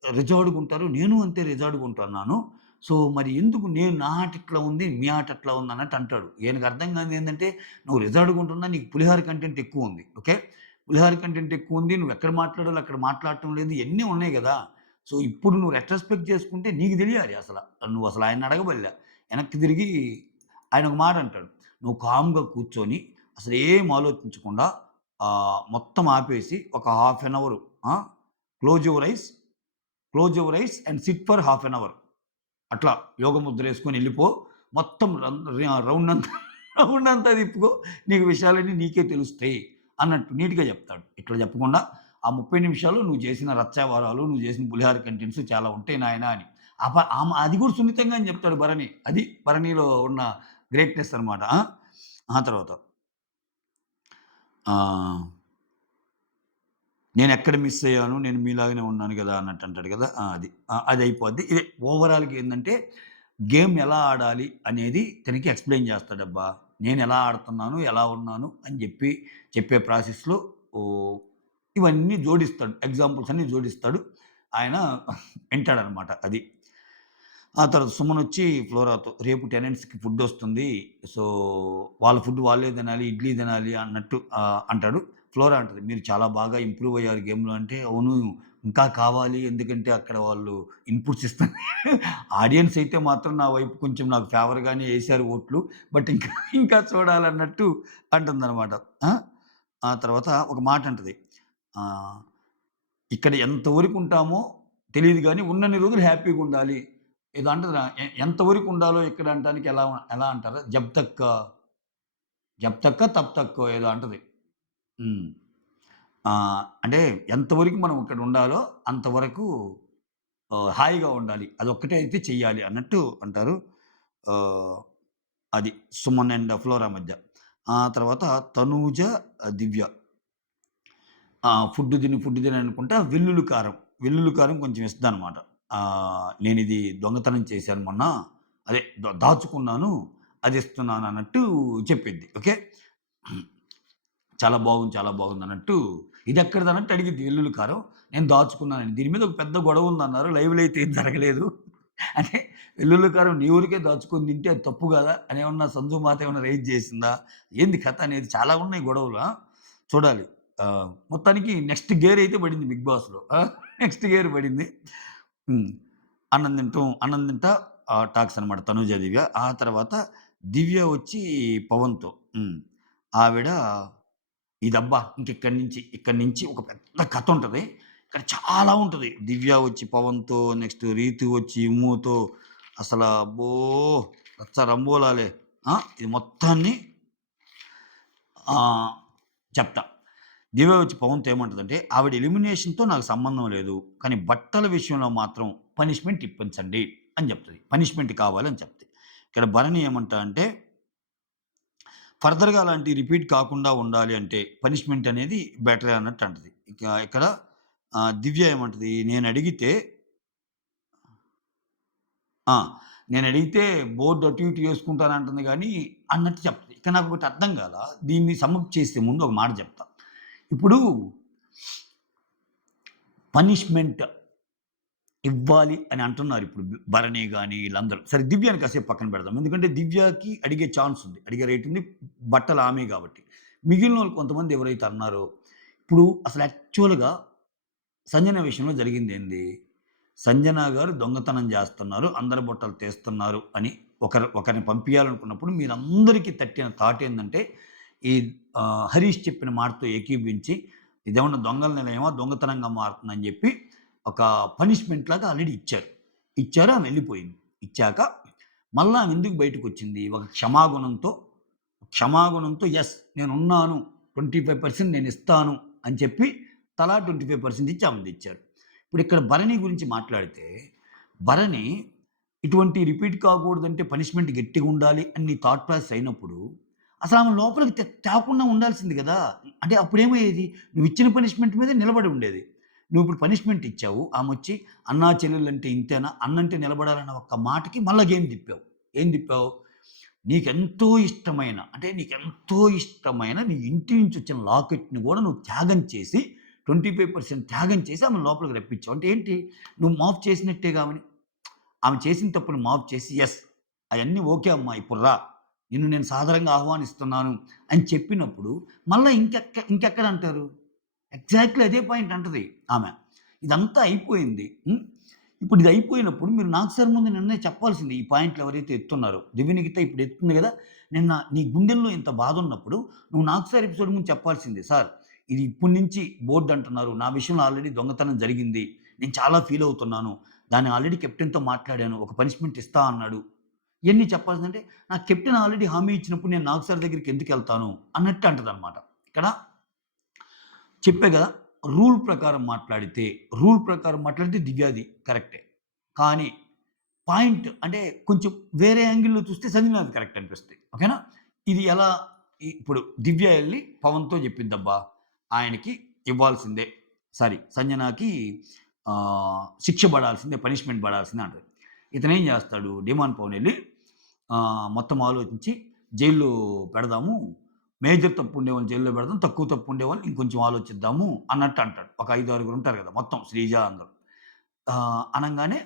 రిజర్వ్డ్‌గుంటారో నేను అంతే రిజర్వ్డ్‌గుంటున్నాను. సో, మరి ఎందుకు నా ఆట ఇట్లా ఉంది, మీ ఆట అట్లా ఉందన్నట్టు అంటాడు. ఈయనకి అర్థం కానిదేందంటే, నువ్వు రిజర్వ్డ్‌గా ఉంటున్నా, నీకు పులిహోర కంటెంట్ ఎక్కువుంది. ఓకే. పులిహోర కంటెంట్ ఎక్కువుంది. నువ్వెక్కడ మాట్లాడాలో అక్కడ మాట్లాడటం లేదు. ఇయన్నీ ఉన్నాయి గదా! సో, ఇప్పుడు నువ్వు రెట్రోస్పెక్ట్ చేసుకుంటే నీకు తెలియాలి అసల. నువ్వసలు ఆయన్ని అడగబల్లే. వెనక్కి తిరిగి ఆయన ఒక మాట అంటాడు. "నువ్వు కామ్‌గా కూర్చొని అసలేం ఆలోచించకుండా మొత్తం ఆపేసి ఒక హాఫ్ ఎన్ అవర్ ఆ! Close your eyes, close your eyes and sit for half an hour." అట్లా యోగ ముద్రేసుకొని ఎళ్ళిపో. మొత్తం రౌండంతా రౌండంతా తిప్పుకో. నీకు విషయాలన్నీ నీకే తెలుస్తాయి అన్నట్టు నీట్‌గా చెప్తాడు. ఇట్లా చెప్పకుండా ఆ 30 నిమిషాలు నువ్వు చేసిన రచ్చా నువ్వు చేసిన పులిహార కంటెంట్స్ చాలా ఉంటాయి నాయనా అని. అది కూడా సున్నితంగానే చెప్తాడు భరణి. అది భరణిలో ఉన్న గ్రేట్‌నెస్ అన్నమాట. ఆ! ఆ తర్వాత ఆహ్, నేనెక్కడ మిస్ అయ్యాను. నేను మీలాగానే ఉన్నాను గదా! అన్నట్టు అంటాడు గదా! ఆ! అది. అదయిపోద్ది. ఇదే ఓవరాల్‌గా ఏందంటే గేమ్ ఎలా ఆడాలి అనేది తనకి ఎక్స్‌ప్లెయిన్ చేస్తాడబ్బా! నేనెలా ఆడుతున్నాను, ఎలా ఉన్నాను అని చెప్పే ప్రాసెస్‌లో ఓహ్, ఇవన్నీ జోడిస్తాడు. ఎగ్జాంపుల్స్ అన్నీ జోడిస్తాడు. ఆయన వింటాడనమాట అది. ఆ తర్వాత సుమనొచ్చి ఫ్లోరాతో రేపు టెనెంట్స్‌కి ఫుడ్డొస్తుంది. సో, వాళ్ళ ఫుడ్ వాళ్ళే తినాలి, ఇడ్లీ తినాలి అన్నట్టు అంటాడు. ఫ్లోరా అంటది, "మీరు చాలా బాగా ఇంప్రూవ్ అయ్యారు గేమ్‌లో" అంటే, "అవును. ఇంకా కావాలి. ఎందుకంటే అక్కడ వాళ్ళు ఇన్‌పుట్స్ ఇస్తున్నారు." ఆడియన్స్ అయితే మాత్రం నా వైపు కొంచెం నాకు ఫేవర్‌గానే ఏశారు ఓట్లు. బట్ ఇంకా చూడాలన్నట్టు అంటుందనమాట. ఆ! ఆ తర్వాత ఒక మాటంటది. ఆహ్, "ఇక్కడ ఎంత వరకుంటామో తెలీదు గానీ ఉన్నన్ని రోజులు హ్యాపీగుండాలి." ఏదో అంటదిరా ఎంత వరకుండాలో ఇక్కడ అనటానికి ఎలా అంటారు? జబ్ తక్ తబ్ తక్కో ఏదో అంటది. హ్మ్. అంటే ఎంతవరకు మనం ఇక్కడ ఉండాలో అంతవరకు హాయిగా ఉండాలి. అదొక్కటే అయితే చెయ్యాలి అన్నట్టు అంటారు. ఆహ్, అది 'సుమన్ అండ్ ఫ్లోరా' మధ్య. ఆ తర్వాత 'తనూజ, దివ్య' ఫుడ్ తిను అనుకుంటా వెల్లుల్లి కారం కొంచెం ఇస్తదనమాట. నేనిది దొంగతనం చేశాను మొన్న. అదే దాచుకున్నాను. అది ఇస్తున్నాను అన్నట్టు చెప్పిద్ది. ఓకే. చాలా బాగుందన్నట్టు ఇదెక్కడిదన్నట్టు అడిగిద్ది వెల్లుల్లి కారం. నేను దాచుకున్నానని. దీని మీద ఒక పెద్ద గొడవుందన్నారు. లైవ్‌లో అయితే ఏం జరగలేదు. అంటే వెల్లుల్లి కారం నీ ఊరికే దాచుకొని తింటే అది తప్పు కాదా? అని ఏమన్నా సంజు మాత ఏమన్నా రైజ్ చేసిందా? ఏంది కథ అనేది చాలా ఉన్నాయి గొడవలు. చూడాలి. మొత్తానికి నెక్స్ట్ గేర్ అయితే పడింది 'బిగ్ బాస్‌లో'. నెక్స్ట్ గేర్ పడింది. హ్మ్. అన్నం తింటా టాక్స్ అనమాట తనూజ, దివ్య. ఆ తర్వాత దివ్య వచ్చి పవన్‌తో. ఆవిడ ఇదబ్బా! ఇక్కడి నుంచి ఒక పెద్ద కథుంటది. ఇక్కడ చాలా ఉంటది. దివ్య వచ్చి పవన్‌తో, నెక్స్ట్ రీతు వచ్చి ఇమ్ముతో అసల అబ్బో! రచ్చ రంబోలాలే. ఇది మొత్తాన్ని ఆహ్, చెప్తా. దివ్య వచ్చి పవన్‌తో ఏమంటదంటే, "ఆవిడ ఎలిమినేషన్‌తో నాకు సంబంధం లేదు. కానీ బట్టల విషయంలో మాత్రం పనిష్మెంట్ ఇప్పించండి" అని చెప్తది. పనిష్మెంట్ కావాలని చెప్తది. ఇక్కడ భరణి ఏమంటా అంటే ఫర్దర్‌గా అలాంటివి రిపీట్ కాకుండా ఉండాలి అంటే పనిష్మెంట్ అనేది బెటరే అన్నట్టు అంటది. ఇక్కడ దివ్య ఏమంటది ఆ! నేనడిగితే బోర్డ్ అటు ఇటు యేసుకుంటానంటుంది గానీ అన్నట్టు చెప్తది. ఇక్కడ నాకొకటి అర్థం కాలా. దీన్ని సమ్మప్ చేసే ముందు ఒక మాట చెప్తా. ఇప్పుడు పనిష్మెంట్ ఇవ్వాలి అని అంటున్నారు ఇప్పుడు భరణి గాని ఈళ్ళందరూ. సరే దివ్యని కాసేపు పక్కన పెడదాం. ఎందుకంటే దివ్యకి అడిగే ఛాన్స్ ఉంది. అడిగే రైట్ ఉంది. బట్టలు ఆమె గాబట్టి. మిగిలినోళ్ళు కొంతమంది ఎవరైతే అన్నారో, ఇప్పుడు అసలు యాక్చువల్‌గా సంజన విషయంలో జరిగిందేంది? సంజన గారు దొంగతనం జేస్తున్నారు. అందరి బుట్టలు తీస్తున్నారు అని ఒకరిని పంపియాలనుకున్నప్పుడు మీరందరికీ తట్టిన థాట్ ఏందంటే, ఈ హరీష్ చెప్పిన మాటతో ఏకీభవించి ఇదేమన్నా దొంగల నిలయమా? దొంగతనంగా మారుతుందని జెప్పి ఒక పనిష్మెంట్ లాగా ఆల్రెడీ ఇచ్చారు. ఇచ్చారు. ఆమె ఎళ్ళిపోయింది. ఇచ్చాక మళ్ళా ఆమె ఎందుకు బయటకొచ్చింది? ఒక క్షమాగుణంతో యెస్ నేనున్నాను. 25% నేనిస్తాను అని చెప్పి తలా 25% ఇచ్చి ఆమెను తెచ్చారు. ఇప్పుడిక్కడ భరణి గురించి మాట్లాడితే, భరణి ఇటువంటి రిపీట్ కాకూడదంటే పనిష్మెంట్ గట్టిగుండాలి అని నీ థాట్ ప్రాసెస్ అయినప్పుడు, అసలామె లోపలికి తేకుండా ఉండాల్సింది గదా! అంటే అప్పుడేమయ్యేది? నువ్విచ్చిన పనిష్మెంట్ మీదే నిలబడి ఉండేది. నువ్విప్పుడు పనిష్మెంట్ ఇచ్చావు. ఆమొచ్చి అన్నా, చెల్లెలంటే ఇంతేనా? అన్నంటే నిలబడాలన్న ఒక్క మాటకి మళ్ళా గేమ్ తిప్పావు. ఏం తిప్పావు? నీకెంతో ఇష్టమైన నీ ఇంటి నుంచొచ్చిన లాకెట్‌ని గూడా నువ్వు త్యాగం చేసి 25% త్యాగం చేసి ఆమెను లోపలికి రప్పించావు. అంటే ఏంటి? నువ్వు మాఫ్ చేసినట్టేగా ఆమెని. ఆమె చేసిన తప్పుని మాఫ్ చేసి, "యెస్. అయన్నీ ఓకే అమ్మా. ఇప్పుడు రా. నిన్ను నేను సాదరంగా ఆహ్వానిస్తున్నాను" అని చెప్పినప్పుడు మళ్ళా ఇంకెక్కడ అంటారు? ఎగ్జాక్ట్‌లీ అదే పాయింట్ అంటది ఆమె. ఇదంతా అయిపోయింది. ఇప్పుడు ఇది అయిపోయినప్పుడు మీరు నాకు సార్ ముందు నిన్నే చెప్పాల్సింది. ఈ పాయింట్లు ఎవరైతే ఎత్తున్నారో. దివ్యనికిత ఇప్పుడు ఎత్తుంది గదా! నిన్న నీ గుండెల్లో ఇంత బాధున్నప్పుడు నువ్వు నాకు సార్ ఎపిసోడ్ ముందు చెప్పాల్సింది. సార్ ఇది ఇప్పటి నుంచి బోర్డ్ అంటున్నారు. నా విషయంలో ఆల్రెడీ దొంగతనం జరిగింది. నేను చాలా ఫీల్ అవుతున్నాను. దాన్ని ఆల్రెడీ కెప్టెన్‌తో మాట్లాడాను. ఒక పనిష్మెంట్ ఇస్తా అన్నాడు. ఇయన్నీ చెప్పాల్సిందంటే నాకు కెప్టెన్ ఆల్రెడీ హామీ ఇచ్చినప్పుడు నేను నాగ్ సార్ దగ్గరికి ఎందుకెళ్తాను అన్నట్టు అంటదనమాట. ఇక్కడ చెప్పా గదా! రూల్ ప్రకారం మాట్లాడితే దివ్యాది కరెక్టే. కానీ పాయింట్ అంటే కొంచెం వేరే యాంగిల్‌లో చూస్తే సంజనాది కరెక్ట్ అనిపిస్తది. ఓకేనా? ఇది ఎలా ఇప్పుడు దివ్య ఎళ్లి పవన్‌తో జెప్పిద్దబ్బా! ఆయనకి ఇవ్వాల్సిందే. సారీ సంజనాకి శిక్ష పడాల్సిందే, పనిష్మెంట్ పడాల్సిందే అంటది. ఇతనేం జేస్తాడు డిమాండ్ పవన్ ఎళ్లి మొత్తం ఆలోచించి జైల్‌లో పెడదాము. మేజర్ తప్పు ఉండేవాళ్ళని జైల్‌లో పెడదాం. తక్కువ తప్పు ఉండేవాళ్ళని ఇంకొంచెం ఆలోచిద్దాము అన్నట్టు అంటాడు. ఒక 5, 6 ఉంటారు గదా! మొత్తం శ్రీజ అందరూ. అనంగానే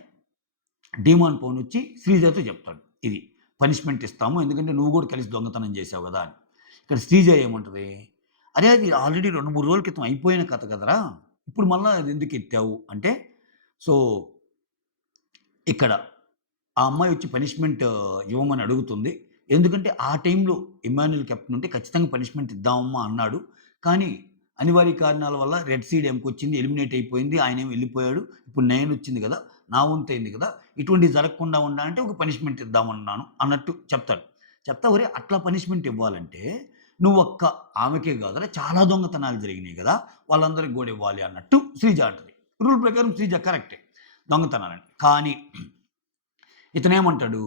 డీమాన్ పవనొచ్చి శ్రీజతో చెప్తాడు. ఇది పనిష్మెంట్ ఇస్తాము. ఎందుకంటే నువ్వు గూడా కలిసి దొంగతనం చేశావు గదా! అని. ఇక్కడ శ్రీజ ఏమంటది? అరే! అది ఆల్రెడీ 2, 3 రోజుల క్రితం అయిపోయిన కథ కదరా! ఇప్పుడు మళ్ళా అదెందుకు ఎత్తావు? అంటే సో, ఇక్కడ ఆ అమ్మాయి వచ్చి పనిష్మెంట్ ఇవ్వమని అడుగుతుంది. ఎందుకంటే ఆ టైంలో ఇమ్మాన్యుయల్ కెప్టెన్ ఉంటే ఖచ్చితంగా పనిష్మెంట్ ఇద్దామమ్మా అన్నాడు. కానీ అనివార్య కారణాల వల్ల రెడ్ సీడ్ ఎంకొచ్చింది. ఎలిమినేట్ అయిపోయింది. ఆయనేమో వెళ్ళిపోయాడు. ఇప్పుడు నేనొచ్చింది గదా! నా వంతయింది గదా! ఇటువంటివి జరగకుండా ఉండాలంటే ఒక పనిష్మెంట్ ఇద్దామన్నాను అన్నట్టు చెప్తాడు. చెప్తా ఒరేయ్! అట్లా పనిష్మెంట్ ఇవ్వాలంటే నువ్వొక్క ఆమెకే గాదురా చాలా దొంగతనాలు జరిగినాయి గదా! వాళ్ళందరికి గూడా ఇవ్వాలి అన్నట్టు శ్రీజ అంటది. రూల్ ప్రకారం శ్రీజ కరెక్టే దొంగతనాలని. కానీ ఇతనేమంటాడు,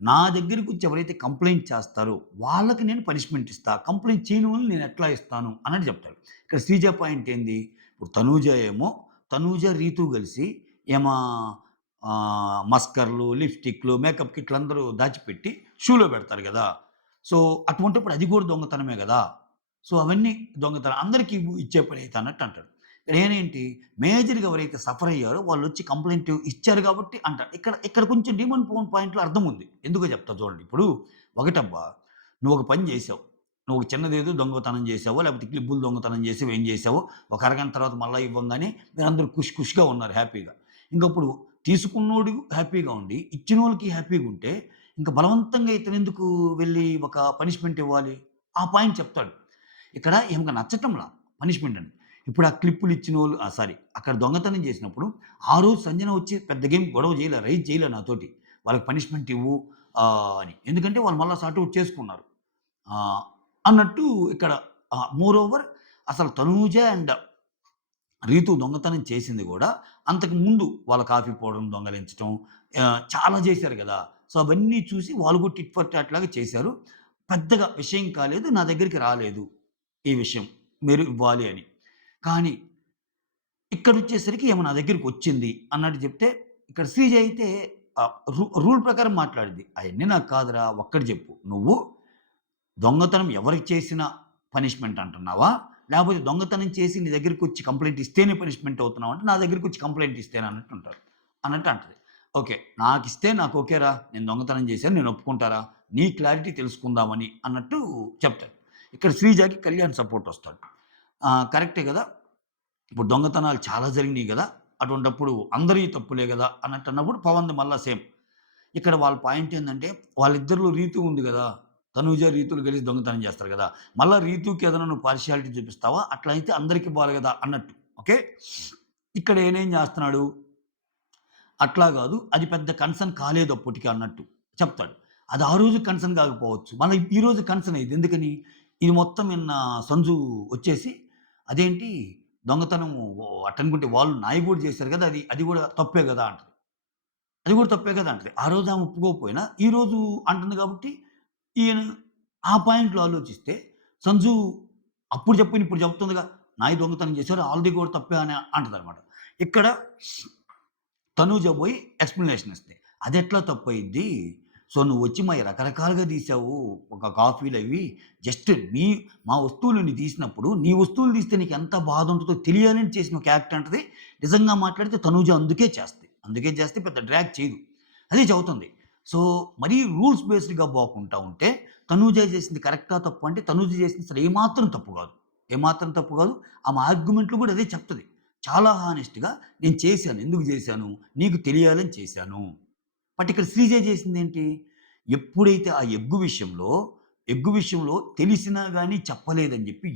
నా దగ్గరికొచ్చి ఎవరైతే కంప్లెయింట్ చేస్తారో వాళ్ళకి నేను పనిష్మెంట్ ఇస్తా. కంప్లెయింట్ చేయని వాళ్ళని నేను ఎట్లా ఇస్తాను అన్నట్టు చెప్తాడు. ఇక్కడ శ్రీజ పాయింట్ ఏంది? ఇప్పుడు తనూజ, రీతు కలిసి ఏమా మస్కర్లు, లిప్‌స్టిక్‌లు, మేకప్ కిట్‌లందరూ దాచిపెట్టి షూలో పెడతారు గదా! సో, అటువంటప్పుడు అది కూడా దొంగతనమే గదా! సో, అవన్నీ దొంగతనం. అందరికి ఇచ్చే పనైతే అన్నట్టు అంటాడు. నేనేంటి మేజర్‌గా ఎవరైతే సఫర్ అయ్యారో వాళ్ళొచ్చి కంప్లెయింట్ ఇచ్చారు కాబట్టి అంటారు. ఇక్కడ ఇక్కడ కొంచెం డీమన్ పాయింట్‌లో అర్థం ఉంది. ఎందుకో చెప్తా చూడండి. ఇప్పుడు ఒకటబ్బా నువ్వు ఒక పని చేశావు. నువ్వు ఒక చిన్నదేదో దొంగతనం చేశావో, లేకపోతే క్లిప్పులు దొంగతనం చేసావో, ఏం చేశావో, ఒక అరగంట తర్వాత మళ్ళా ఇవ్వంగానే మీరందరూ ఖుష్‌గా ఉన్నారు హ్యాపీగా. ఇంకప్పుడు తీసుకున్నోడు హ్యాపీగా ఉండి, ఇచ్చినోళ్ళకి హ్యాపీగా ఉంటే, ఇంక బలవంతంగా ఇతనెందుకు వెళ్లి ఒక పనిష్మెంట్ ఇవ్వాలి? ఆ పాయింట్ చెప్తాడు. ఇక్కడ ఈమెకు నచ్చటంలా పనిష్మెంట్ అని. ఇప్పుడు ఆ క్లిప్పులు ఇచ్చినోళ్ళు సారీ అక్కడ దొంగతనం చేసినప్పుడు, ఆ రోజు సంజన వచ్చి పెద్ద గొడవ చేయలే, రైజ్ చేయలే నాతోటి. వాళ్ళకి పనిష్మెంట్ ఇవ్వు అని. ఎందుకంటే వాళ్ళు మళ్ళా సార్ట్ ఔట్ చేసుకున్నారు. ఆహ్, అన్నట్టు ఇక్కడ మోర్ ఓవర్ అసలు తనూజ అండ్ రీతు దొంగతనం చేసింది గూడా అంతకు ముందు వాళ్ళ కాఫీ పౌడర్‌ని దొంగలించటం చాలా చేశారు గదా! సో, అవన్నీ చూసి వాళ్ళు కూడా టిట్ ఫర్ టాట్ లాగా చేశారు. పెద్దగా విషయం కాలేదు. నా దగ్గరికి రాలేదు ఈ విషయం. మీరు ఇవ్వాలి అని. కానీ ఇక్కడొచ్చేసరికి ఈమె నా దగ్గరికొచ్చింది అన్నట్టు చెప్తే, ఇక్కడ శ్రీజ అయితే రూల్ ప్రకారం మాట్లాడిద్ది. అయన్నీ నాకు కాదురా! ఒక్కటి చెప్పు. నువ్వు దొంగతనం ఎవరికి చేసినా పనిష్మెంట్ అంటున్నావా? లేపోతే దొంగతనం చేసి నీ దగ్గరికొచ్చి కంప్లెయింట్ ఇస్తేనే పనిష్మెంట్ అవుతున్నావా అంటే, నా దగ్గరికొచ్చి కంప్లెయింట్ ఇస్తేనే అన్నట్టుంటారు. అన్నట్టు అంటది. ఓకే. నాకిస్తే నాకు ఓకేరా. నేను దొంగతనం చేశాను. నేను ఒప్పుకుంటారా? నీ క్లారిటీ తెలుసుకుందామని అన్నట్టు చెప్తాడు. ఇక్కడ శ్రీజకి కళ్యాణ్ సపోర్ట్ ఒస్తాడు. కరెక్టే గదా! ఇప్పుడు దొంగతనాలు చాలా జరిగినియి గదా! అటువంటప్పుడు అందరియి తప్పులే గదా! అన్నట్టన్నప్పుడు పవన్‌ది మళ్ళా సేమ్. ఇక్కడ వాళ్ళ పాయింట్ ఏందంటే, వాళ్ళిద్దరిలో రీతు ఉంది గదా! తనూజ, రీతులు కలిసి దొంగతనం చేస్తారు గదా! మళ్ళా రీతుకి ఏదైనా నువ్వు పార్షియాలిటీ చూపిస్తావా? అట్లా అయితే అందరికి ఇవ్వాలి గదా! అన్నట్టు. ఓకే. ఇక్కడ ఈయనేం జేస్తున్నాడు, అట్లా గాదు. అది పెద్ద కన్సర్న్ కాలేదు అప్పటికి అన్నట్టు చెప్తాడు. అది ఆ రోజు కన్సర్న్ కాకపోవచ్చు. మళ్ళా ఈ రోజు కన్సర్న్ అయ్యిద్ది. ఎందుకని? ఇది మొత్తం నిన్న సంజు వచ్చేసి అదేంటి దొంగతనం అట్టనుకుంటే వాళ్ళు నాయి గూడా చేశారు గదా! అది గూడా తప్పే గదా! అంటది. అది కూడా తప్పే కదా అంటది. ఆ రోజు ఆమె ఒప్పుకోకపోయినా, ఈరోజు అంటుంది కాబట్టి, ఈయన ఆ పాయింట్‌లో ఆలోచిస్తే, సంజు అప్పుడు చెప్పను ఇప్పుడు చెప్తుందిగా, నాయి దొంగతనం చేశారు. ఆళ్ళది కూడా తప్పే అని అంటదనమాట. ఇక్కడ తనూజ పోయి ఎక్స్‌ప్లనేషన్ ఇస్తది. అదెట్లా తప్పయిద్ది? సో, నువ్వొచ్చి మాయి రకరకాలుగా తీశావు. ఒక కాఫీలవి. జస్ట్ మా వస్తువులు నువ్వు తీసినప్పుడు, నీ వస్తువులు తీస్తే నీకెంత బాధుంటదో తెలియాలని చేసిన ఒక యాక్ట్ అంటది. నిజంగా మాట్లాడితే తనూజ అందుకే చేస్తది. అందుకే చేస్తే పెద్ద డ్రాగ్ చేయదు. అదే చెబుతుంది. సో, మరీ రూల్స్ బేస్డ్‌గా పోకుంటా ఉంటే, తనూజ చేసింది కరెక్టా? తప్పా? అంటే తనూజ చేసింది అసలు ఏమాత్రం తప్పు కాదు. ఏమాత్రం తప్పు కాదు. ఆమె ఆర్గ్యుమెంట్‌లో కూడా అదే చెప్తది. చాలా హానెస్ట్‌గా నేను చేశాను. ఎందుకు చేశాను? నీకు తెలియాలని చేశాను. బట్ ఇక్కడ శ్రీజ చేసిందేంటి? ఎప్పుడైతే ఆ ఎగ్గు విషయంలో తెలిసినా గాని చెప్పలేదని జెప్పి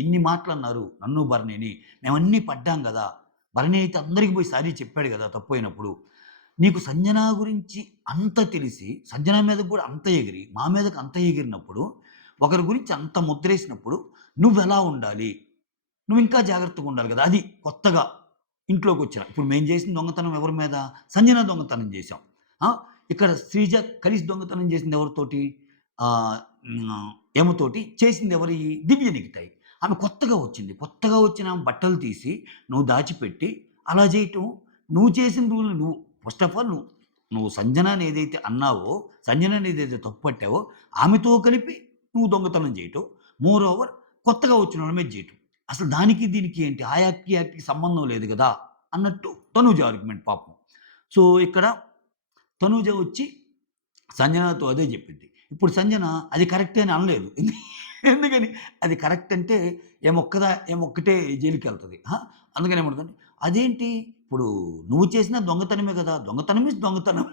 ఎన్ని మాటలన్నారు నన్ను, భరణిని. మేమన్నీ పడ్డాం గదా! భరణి అయితే అందరికి పోయి సారీ చెప్పాడు గదా! తప్పయినప్పుడు. నీకు సంజన గురించి అంత తెలిసి, సంజన మీదకి గూడా అంత ఎగిరి, మా మీదకి అంత ఎగిరినప్పుడు, ఒకరి గురించి అంత ముద్రేసినప్పుడు నువ్వెలా ఉండాలి? నువ్వింకా జాగ్రత్తగుండాలి గదా! అది కొత్తగా ఇంట్లోకొచ్చిన. ఇప్పుడు మేము జేసిన దొంగతనం ఎవరి మీద? సంజన దొంగతనం జేశాం. ఆ! ఇక్కడ శ్రీజ కలిసి దొంగతనం జేసింది ఎవరితోటి? ఆహ్, ఈమెతోటి చేసిందెవరి? దివ్య నిఖితాయి. ఆమె కొత్తగా వచ్చింది. కొత్తగా వచ్చిన ఆమె బట్టలు తీసి, నువ్వు దాచిపెట్టి, అలా జేయటం నువ్వు చేసిన రూల్ నువ్వు ఫస్ట్ ఆఫ్ ఆల్ నువ్వు సంజనని ఏదైతే అన్నావో, సంజనని ఏదైతే తప్పు పట్టావో, ఆమెతో కలిపి నువ్వు దొంగతనం జేయటం. మోర్ ఓవర్ కొత్తగా వచ్చినోళ్ళ మీద జేయటం. అసలు దానికి దీనికి ఏంటి? ఆ యాక్ట్‌కి, ఈ యాక్ట్‌కి సంబంధం లేదు గదా! అన్నట్టు తనూజ ఆర్గ్యుమెంట్ పాపం. సో, ఇక్కడ తనూజ వచ్చి సంజనతో అదే జెప్పిద్ది. ఇప్పుడు సంజన అది కరెక్టే అని అనలేదు. ఎందుకని? అది కరెక్ట్ అంటే ఈమొక్కటే జైలుకెళ్తది. అందుకని ఏమంటదంటే, అదేంటి ఇప్పుడు నువ్వు చేసిన దొంగతనమే గదా! దొంగతనం ఈస్ దొంగతనం.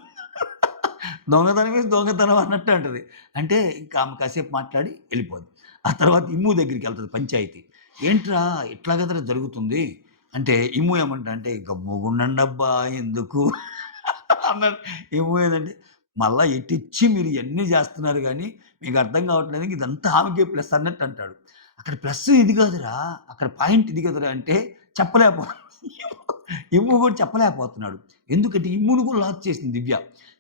దొంగతనం ఈస్ దొంగతనం అన్నట్టు అంటది. అంటే ఇంకా ఆమె కాసేపు మాట్లాడి ఎళ్ళిపోద్ది. ఆ తర్వాత ఇమ్ము దగ్గరికెళ్తది పంచాయతీ. ఏంట్రా ఇట్లా కదరా జరుగుతుంది. అంటే ఇమ్ము ఏమంటదంటే, గమ్ముగుండండబ్బా ఎందుకు అన్నది. ఇమ్ము ఏదంటే, మళ్ళా ఎటిచ్చి మీరు ఇయన్నీ జేస్తున్నారు గానీ, మీకు అర్థం కావట్లేదు ఇదంతా ఆమెకే ప్లస్ అన్నట్టు అంటాడు. అక్కడ ప్లస్ ఇది గాదురా! అక్కడ పాయింట్ ఇది గదురా! అంటే చెప్పలేకపో ఇమ్ము గూడా చెప్పలేకపోతున్నాడు. ఎందుకంటే ఇమ్ముని కూడా లాక్ చేసింది దివ్య.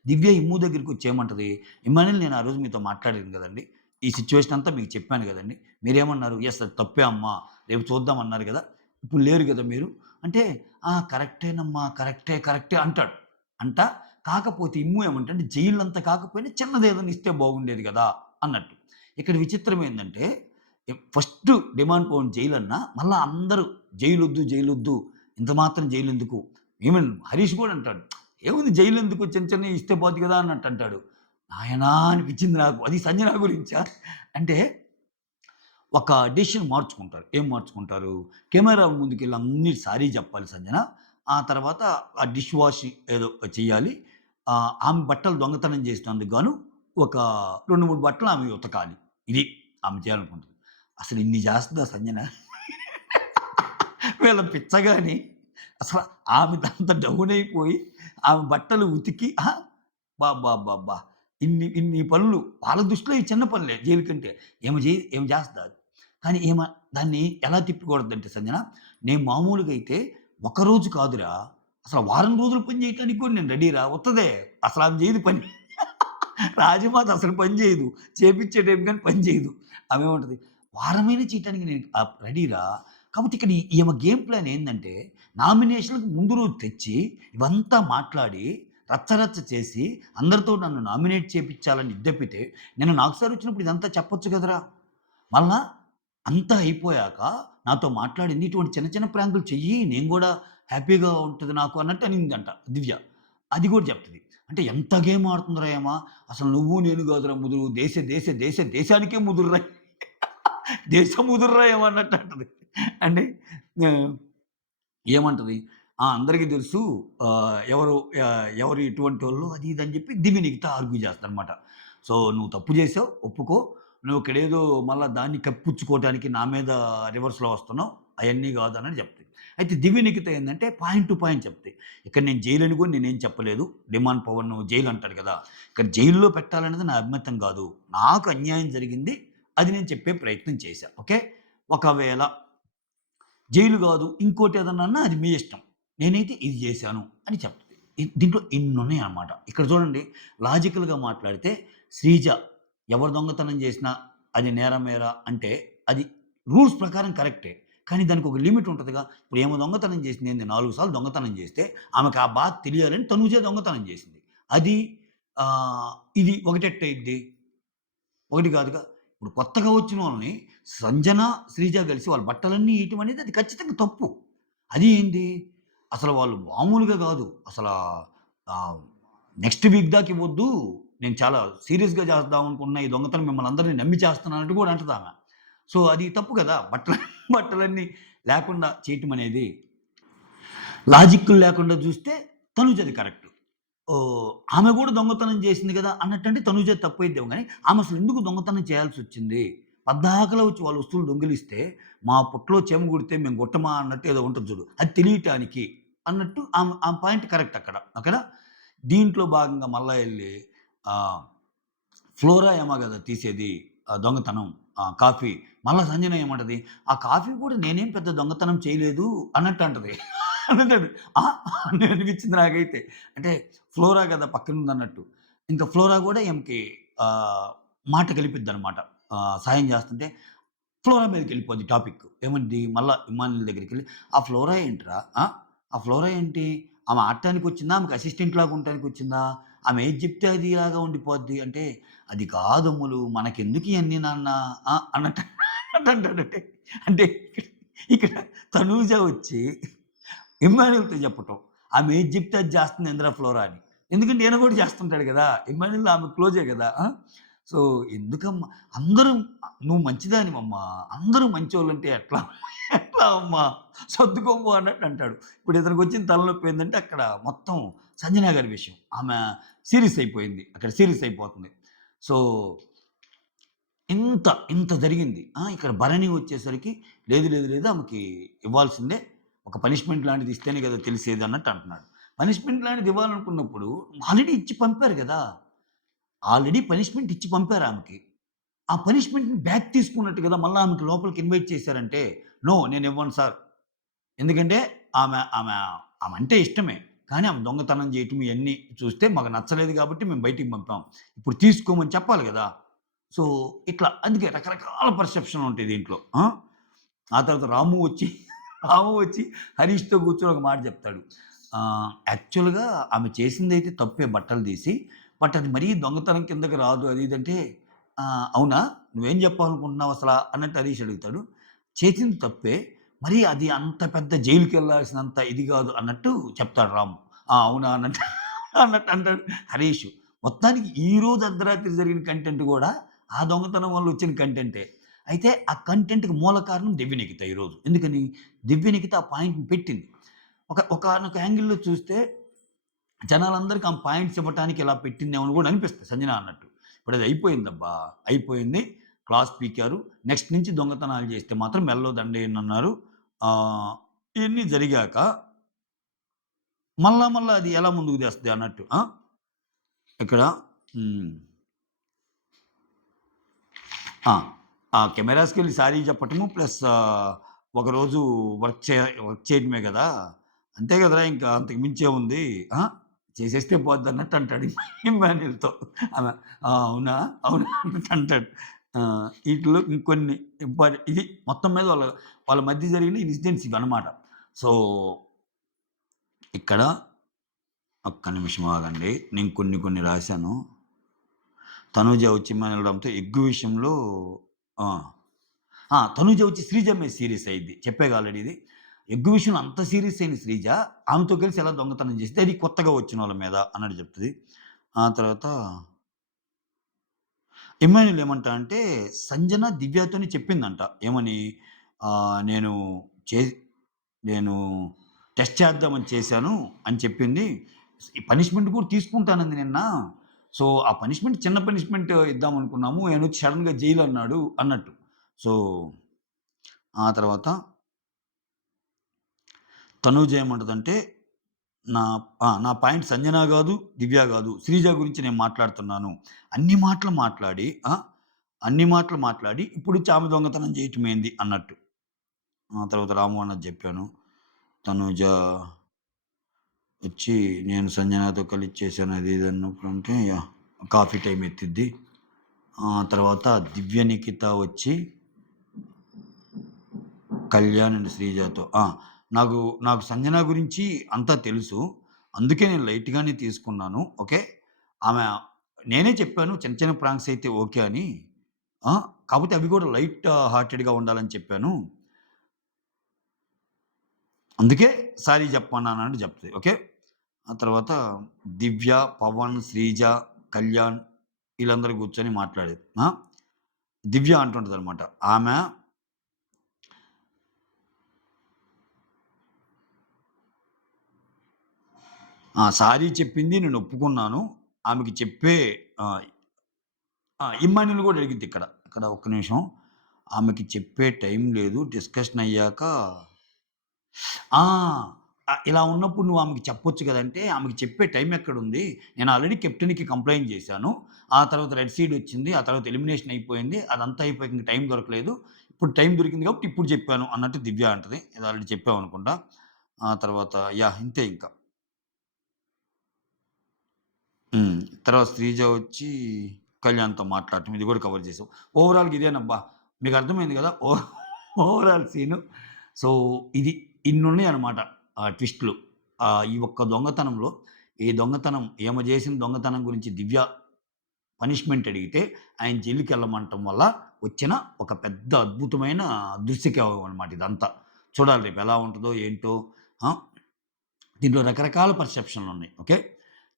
దివ్య ఇమ్ము దగ్గరికొచ్చి ఏమంటది, "ఇమ్మానుయేల్ నేను ఆ రోజు మీతో మాట్లాడాను గదండీ! ఈ సిట్యుయేషన్ అంతా మీకు చెప్పాను గదండీ! మీరేమన్నారు? యెస్ అది తప్పే అమ్మా! రేపు చూద్దాం అన్నారు గదా! ఇప్పుడు లేరు గదా మీరు" అంటే, "ఆ! కరెక్టేనమ్మా! కరెక్టే" అంటాడు. కాకపోతే ఇమ్ము ఏమంటంటే జైలంత కాకపోయినా చిన్నదేదన్నా ఇస్తే బాగుండేది గదా! అన్నట్టు. ఇక్కడ విచిత్రం ఏందంటే ఫస్ట్ డిమాండ్ పౌండ్ జైలన్నా మళ్ళా అందరూ జైలొద్దు. ఇంత మాత్రం జైలెందుకు? ఈవెన్ హరీష్ గూడా అంటాడు. ఏముంది జైలెందుకు చిన్న చిన్నయి ఇస్తే పోద్ది గదా! అన్నట్టు అంటాడు. నాయనా అనిపించింది నాకు. అది సంజన గురించా? అంటే ఒక డెసిషన్ మార్చుకుంటారు. ఏం మార్చుకుంటారు? కెమెరా ముందుకెళ్ళి అన్నీ సారీ జెప్పాలి సంజన. ఆ తర్వాత ఆ డిష్ వాష్ ఏదో చెయ్యాలి. ఆమె బట్టలు దొంగతనం చేసినందుకు గాను ఒక 2, 3 బట్టలు ఆమెవి ఉతకాలి. ఇది ఆమె చేయాలనుకుంటది. అసలు ఇన్ని జేస్తదా సంజన? వీళ్ళ పిచ్చగాని అసల ఆమెదంత డౌన్ అయిపోయి ఆమె బట్టలు ఉతికి అబ్బబ్బబ్బబ్బా! ఇన్ని పనులు వాళ్ళ దృష్టిలో ఇవి చిన్న పనులే జైలు కంటే. ఈమె జేస్తది. కానీ దాన్ని ఎలా తిప్పికొడద్దంటే సంజన, నేను మామూలుగా అయితే ఒకరోజు కాదురా, అసలు వారం రోజులు పని చేయటానికి కూడా నేను రెడీరా ఉత్తదే. అసలు ఆమె జేయదు పని. రాజమాత అసలు పని జేయదు. చేపిచ్చే టైంకి గాని పని జేయదు. ఆమేమంటది, వారమైనా చేయటానికి నేను రెడీరా. కాపోతే ఇక్కడ ఈమె గేమ్ ప్లాన్ ఏందంటే, నామినేషన్‌లకి ముందు రోజు తెచ్చి, ఇవంతా మాట్లాడి, రచ్చ చేసి, అందరితో నన్ను నామినేట్ చేపిచ్చాలని ఇద్దెప్పితే, నిన్న నాకు సార్ వచ్చినప్పుడు ఇదంతా చెప్పొచ్చు గదరా! మళ్ళా అంతా అయిపోయాక నాతో మాట్లాడింది, "ఇటువంటి చిన్న చిన్న ప్రాంకులు చెయ్యి. నేను గూడా హ్యాపీగా ఉంటది నాకు" అన్నట్టు అనిందంట దివ్య. అది గూడా చెప్తది. అంటే ఎంత గేమ్ ఆడుతుందిరా ఈమ. అసలు నువ్వు నేను గాదురా ముదురు. దేశానికే ముదురురా. దేశం ముదురురా ఈమ అన్నట్టు అంటది. అంటే ఆహ్, ఏమంటది? అందరికీ తెలుసు ఎవరు ఎటువంటోళ్ళు అది ఇది అని చెప్పి దివి నిఖిత ఆర్గ్యూ చేస్తదనమాట. సో, "నువ్వు తప్పు చేసావు. ఒప్పుకో. నువ్వు ఇక్కడేదో మళ్ళా దాన్ని కప్పిపుచ్చుకోవటానికి నా మీద రివర్స్‌లో వస్తున్నావు. అయన్నీ గాదు" అన్నట్టు చెప్తది. అయితే దివ్య నిఖిత ఏందంటే పాయింట్ టు పాయింట్ చెప్తది. ఇక్కడ నేను జైలని గూడా నేనేం చెప్పలేదు. డిమాండ్ పవన్‌ను జైలు అంటాడు కదా! ఇక్కడ జైల్‌లో పెట్టాలనేది నా అభిమతం గాదు. నాకు అన్యాయం జరిగింది. అది నేను చెప్పే ప్రయత్నం చేశా. ఓకే. ఒకవేళ జైలు గాదు ఇంకోటేదన్నా అన్నా అది మీ ఇష్టం. నేనైతే ఇది జేశాను అని చెప్తది. దీంట్లో ఇన్నున్నాయన్నమాట. ఇక్కడ చూడండి లాజికల్‌గా మాట్లాడితే శ్రీజ ఎవరు దొంగతనం చేసినా అది నేరమేరా అంటే అది రూల్స్ ప్రకారం కరెక్టే. కానీ దానికొక లిమిట్ ఉంటదిగా. ఇప్పుడు ఈమె దొంగతనం చేసిందేంది 4 సార్లు దొంగతనం చేస్తే ఆమెకు ఆ బాధ తెలియాలని తనూజే దొంగతనం చేసింది. అది ఇది ఒకటెట్టయిద్ది? ఒకటి కాదుగా. ఇప్పుడు కొత్తగా వచ్చినోళ్ళని సంజన, శ్రీజ కలిసి వాళ్ళ బట్టలన్నీ ఈయటం అనేది అది ఖచ్చితంగా తప్పు. అది ఏంది? అసలు వాళ్ళు మామూలుగా గాదు. ఆహ్, నెక్స్ట్ వీక్ దాకా ఇవ్వొద్దు. నేను చాలా సీరియస్‌గా చేద్దాం అనుకున్న ఈ దొంగతనం మిమ్మల్ని అందరిని నమ్మి చేస్తున్నానంటూ కూడా అంటదామె. సో, అది తప్పు కదా! బట్టలన్నీ లేకుండా చేయటం అనేది. లాజిక్కులు లేకుండా చూస్తే తనుజది కరెక్ట్. ఆమె గూడా దొంగతనం జేసింది గదా! అన్నట్టంటే తనూజది తప్పయిద్దేమో గానీ, ఆమె అసలెందుకు దొంగతనం చేయాల్సొచ్చింది? పద్దాకలా వచ్చి వాళ్ళ వస్తువులు దొంగిలిస్తే, మా పుట్టలో చీమ కుడితే మేము గుట్టమా అన్నట్టు ఏదో ఉంటది చూడు. అది తెలియటానికి అన్నట్టు ఆమె పాయింట్ కరెక్ట్ అక్కడ. ఓకేనా? దీంట్లో భాగంగా మళ్ళా ఎళ్లి ఆహ్, ఫ్లోరా ఏమో గదా తీసేది దొంగతనం కాఫీ. మళ్ళా సంజన ఏమంటది, "ఆ కాఫీ గూడా నేనేం పెద్ద దొంగతనం చేయలేదు" అన్నట్టు అంటది. అంటాడు. ఆ! అని అనిపించింది నాకైతే. అంటే ఫ్లోరా గదా! పక్కనుందన్నట్టు. ఇంకా ఫ్లోరా గూడా ఈమెకి ఆహ్, మాట కలిపిద్దనమాట. సాయం జేస్తుంటే ఫ్లోరా మీదకెళ్ళిపోద్ది టాపిక్. ఏమనిద్ది మళ్ళా ఇమ్మానుయేల్ దగ్గరికెళ్ళి, "ఆ ఫ్లోరా ఏంట్రా? ఆ! ఆ ఫ్లోరా ఏంటి? ఆమె ఆడటానికొచ్చిందా? ఆమెకు అసిస్టెంట్ లాగా ఉండటానికొచ్చిందా? ఆమె ఏది చెప్తే అది ఇలాగా ఉండిపోద్ది" అంటే, "అది కాదమ్ములు మనకెందుకు ఇయన్నీ నాన్న" అన్నట్టు అంటాడంటే అంటే ఇక్కడ తనూజ వచ్చి ఇమ్మాన్యుయల్‌తో చెప్పటం. ఆమె ఏది చెప్తే అది చేస్తుంది ఇందిరా ఫ్లోరా అని. ఎందుకంటే ఈయన కూడా చేస్తుంటాడు గదా! ఇమ్మాన్యుల్ ఆమె క్లోజే గదా! సో, ఎందుకమ్మా అందరూ నువ్వు మంచిదానివమ్మా. అందరూ మంచోళ్ళంటే ఎట్లా? ఎట్లా అమ్మా? సర్దుకోమ్మా అన్నట్టు అంటాడు. ఇప్పుడు ఇతనికొచ్చిన తలనొప్పి ఏందంటే అక్కడ మొత్తం సంజన గారి విషయం. ఆమె సీరియస్ అయిపోయింది. అక్కడ సీరియస్ అయిపోతుంది. సో ఇంత జరిగింది. ఇక్కడ భరణి వచ్చేసరికి లేదు, లేదు, లేదు ఆమెకి ఇవ్వాల్సిందే. ఒక పనిష్మెంట్ లాంటిది ఇస్తేనే గదా తెలిసేది అన్నట్టు అంటున్నాడు. పనిష్మెంట్ లాంటిది ఇవ్వాలనుకున్నప్పుడు ఆల్రెడీ ఇచ్చి పంపారు గదా! ఆల్రెడీ పనిష్మెంట్ ఇచ్చి పంపారు ఆమెకి. ఆ పనిష్మెంట్‌ని బ్యాక్ తీసుకున్నట్టు గదా! మళ్ళా ఆమెకి లోపలికి ఇన్వైట్ చేశారంటే, "నో నేనివ్వను సార్." ఎందుకంటే ఆమె ఆమె ఆమంటే ఇష్టమే. కానీ ఆమె దొంగతనం చేయటం ఇయన్నీ చూస్తే మాకు నచ్చలేదు గాబట్టి మేము బయటికి పంపాం. ఇప్పుడు తీసుకోమని చెప్పాలి గదా! సో, ఇట్లా అందుకే రకరకాల పర్సెప్షన్‌లు ఉంటాయి దీంట్లో. ఆ తర్వాత రాము వచ్చి రాము వచ్చి హరీష్‌తో కూర్చొని ఒక మాట చెప్తాడు. యాక్చువల్‌గా ఆమె చేసిందైతే తప్పే బట్టలు తీసి. బట్ అది మరీ దొంగతనం కిందకి రాదు అది ఇది అంటే, అవునా? నువ్వేం చెప్పాలనుకుంటున్నావు అసల అన్నట్టు హరీష్ అడుగుతాడు. చేసింది తప్పే. మరి అది అంత పెద్ద జైలుకెళ్ళాల్సినంత ఇది గాదు అన్నట్టు చెప్తాడు రాము. అవునా అన్నట్టు అన్నట్టు అంటాడు హరీషు. మొత్తానికి ఈరోజు అర్ధరాత్రి జరిగిన కంటెంట్ గూడా ఆ దొంగతనం వల్ల వచ్చిన కంటెంటే. అయితే ఆ కంటెంట్‌కి మూల కారణం దివ్య నిఖిత ఈరోజు. ఎందుకని? దివ్య నిఖిత ఆ పాయింట్‌ని పెట్టింది. ఒకానొక యాంగిల్‌లో చూస్తే జనాలందరికి ఆమె పాయింట్స్ ఇవ్వటానికి ఇలా పెట్టిందేమో అని గూడా అనిపిస్తది సంజన అన్నట్టు. ఇప్పుడది అయిపోయిందబ్బా! అయిపోయింది. క్లాస్ పీకారు. నెక్స్ట్ నుంచి దొంగతనాలు చేస్తే మాత్రం మెడలో దండేయండన్నారు. ఇయన్నీ జరిగాక మళ్ళా అది ఎలా ముందుకు తెస్తది అన్నట్టు. ఇక్కడ హ్మ్. ఆ! ఆ కెమెరాస్‌కెళ్ళి సారీ చెప్పటము ప్లస్ ఒకరోజు వర్క్ చే వర్క్ చేయడమే గదా! అంతే గదరా! ఇంకా అంతకు మించేముంది. ఆ! చేసేస్తే పోద్దన్నట్టు అంటాడు ఇమ్మాన్యుయల్‌తో. ఆమె అవునా? అవునా? అన్నట్టు అంటాడు. ఈటిలో ఇంకొన్ని ఇది మొత్తం మీద వాళ్ళ మధ్య జరిగిన ఇన్సిడెంట్స్ ఇవన్నమాట. సో, ఇక్కడ ఒక్క నిమిషం ఆగండి. నేను కొన్ని రాశాను. తనూజ వచ్చి ఇమ్మాన్యుయల్ ఎగ్గు విషయంలో ఆ! తనూజ వచ్చి శ్రీజ మీద సీరియస్ అయ్యిద్ది. చెప్పాగా ఆల్రెడీ ఇది. ఎగ్గు విషయంలో అంత సీరియస్ అయిన శ్రీజ, ఆమెతో కలిసి ఎలా దొంగతనం చేసిద్ది, అది కొత్తగా వచ్చినోళ్ళ మీద అన్నట్టు చెప్తది. ఆ తర్వాత ఇమ్మాన్యుల్ ఏమంటాడంటే, సంజన దివ్యతోని చెప్పిందంట. ఏమని? నేను చే నేను టెస్ట్ చేద్దామని చేశాను అని చెప్పింది. ఈ పనిష్మెంట్ కూడా తీసుకుంటానంది నిన్న. సో, ఆ పనిష్మెంట్ చిన్న పనిష్మెంట్ ఇద్దామనుకున్నాము. ఆయనొచ్చి సడెన్‌గా జైలు అన్నాడు అన్నట్టు. సో, ఆ తర్వాత తనూజ ఏమంటదంటే, నా నా పాయింట్ సంజన గాదు, దివ్య గాదు. శ్రీజ గురించి నేను మాట్లాడుతున్నాను. అన్ని మాటలు మాట్లాడి అన్ని మాటలు మాట్లాడి ఇప్పుడొచ్చి ఆమె దొంగతనం చేయటమేంది అన్నట్టు. ఆ తర్వాత రాము అన్నది జెప్పాను. తనూజ వచ్చి నేను సంజనాతో కలిసి చేశాను అది ఇది అన్నప్పుడు అంటే యాహ్! Coffee time ఎత్తిద్ది. తర్వాత దివ్య నిఖిత వచ్చి కళ్యాణ్ అండ్ శ్రీజతో నాకు నాకు సంజన గురించి అంతా తెలుసు. అందుకే నేను లైట్‌గానే తీసుకున్నాను. ఓకే. ఆమె నేనే చెప్పాను చిన్న చిన్న ప్రాంక్స్ అయితే ఓకే అని. ఆ! కాపోతే అవి కూడా లైట్ హార్టెడ్‌గా ఉండాలని చెప్పాను. అందుకే సారీ చెప్పమన్నానంటే చెప్తది. ఓకే. ఆ తర్వాత దివ్య, పవన్, శ్రీజ, కళ్యాణ్ ఈళ్ళందరూ కూర్చొని మాట్లాడేది. దివ్య అంటుంటదనమాట. ఆమె సారీ చెప్పింది నేను ఒప్పుకున్నాను. ఆమెకి చెప్పే ఆహ్, ఇమ్మానుయేల్ గూడా అడిగిద్దిక్కడ. ఇక్కడ ఒక్క నిమిషం. ఆమెకి చెప్పే టైం లేదు. డిస్కషన్ అయ్యాక ఆ! ఇలా ఉన్నప్పుడు నువ్వు ఆమెకి చెప్పొచ్చు గదంటే, ఆమెకి చెప్పే టైం ఎక్కడుంది? నేను ఆల్రెడీ కెప్టెన్‌కి కంప్లెయింట్ జేశాను. ఆ తర్వాత రెడ్ సీడ్ వచ్చింది. ఆ తర్వాత ఎలిమినేషన్ అయిపోయింది. అదంతా అయిపోయాక ఇంక టైం దొరకలేదు. ఇప్పుడు టైం దొరికింది కాబట్టి ఇప్పుడు చెప్పాను అన్నట్టు దివ్య అంటది. ఇది ఆల్రెడీ చెప్పామనుకుంటా. ఆ తర్వాత యాహ్! ఇంతే ఇంక. హ్మ్. తర్వాత శ్రీజ వచ్చి కళ్యాణ్‌తో మాట్లాడటం ఇది గూడా కవర్ చేసాం. ఓవరాల్‌గా ఇదేనబ్బా! మీకర్థమైంది గదా! Overall scene. సో, ఇది ఇన్నున్నాయన్నమాట ట్విస్ట్‌లు. ఈ ఒక్క దొంగతనంలో ఈ దొంగతనం ఈమె జేసిన దొంగతనం గురించి దివ్య పనిష్మెంట్ అడిగితే ఆయన జైలుకెళ్ళమంటం వల్ల వచ్చిన ఒక పెద్ద అద్భుతమైన దృశ్యకావ్యం అన్నమాట ఇదంతా. చూడాలి రేపు ఎలా ఉంటదో ఏంటో. ఆ! దీంట్లో రకరకాల పర్సెప్షన్‌లున్నాయి. ఓకే.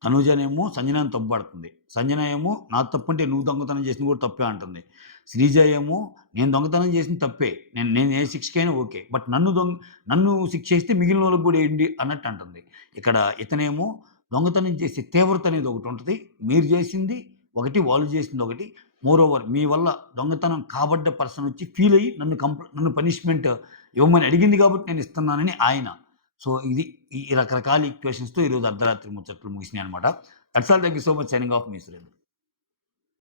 తనూజనేమో సంజనని తప్పుబడుతుంది. సంజన ఏమో నాది తప్పంటే నువ్వు దొంగతనం చేసింది కూడా తప్పే అంటుంది. శ్రీజ ఏమో నేను దొంగతనం చేసింది తప్పే. నేను ఏ శిక్షకైనా ఓకే. బట్ నన్ను శిక్షేస్తే మిగిలినోళ్ళకి కూడా ఎయండి అన్నట్టు అంటుంది. ఇక్కడ ఇతనేమో దొంగతనం చేసే తీవ్రత అనేది ఒకటుంటది. మీరు చేసింది ఒకటి, వాళ్ళు చేసింది ఒకటి. మోరోవర్ మీ వల్ల దొంగతనం కాబడ్డ పర్సన్ వచ్చి ఫీల్ అయ్యి నన్ను పనిష్మెంట్ ఇవ్వమని అడిగింది కాబట్టి నేను ఇస్తున్నానని ఆయన. సో, ఇది ఈ రకరకాల ఈక్వేషన్స్‌తో ఈరోజు అర్ధరాత్రి ముచ్చట్లు ముగిసినాయన్నమాట. That's all. Thank you so much. Signing off మీ సురేంద్ర.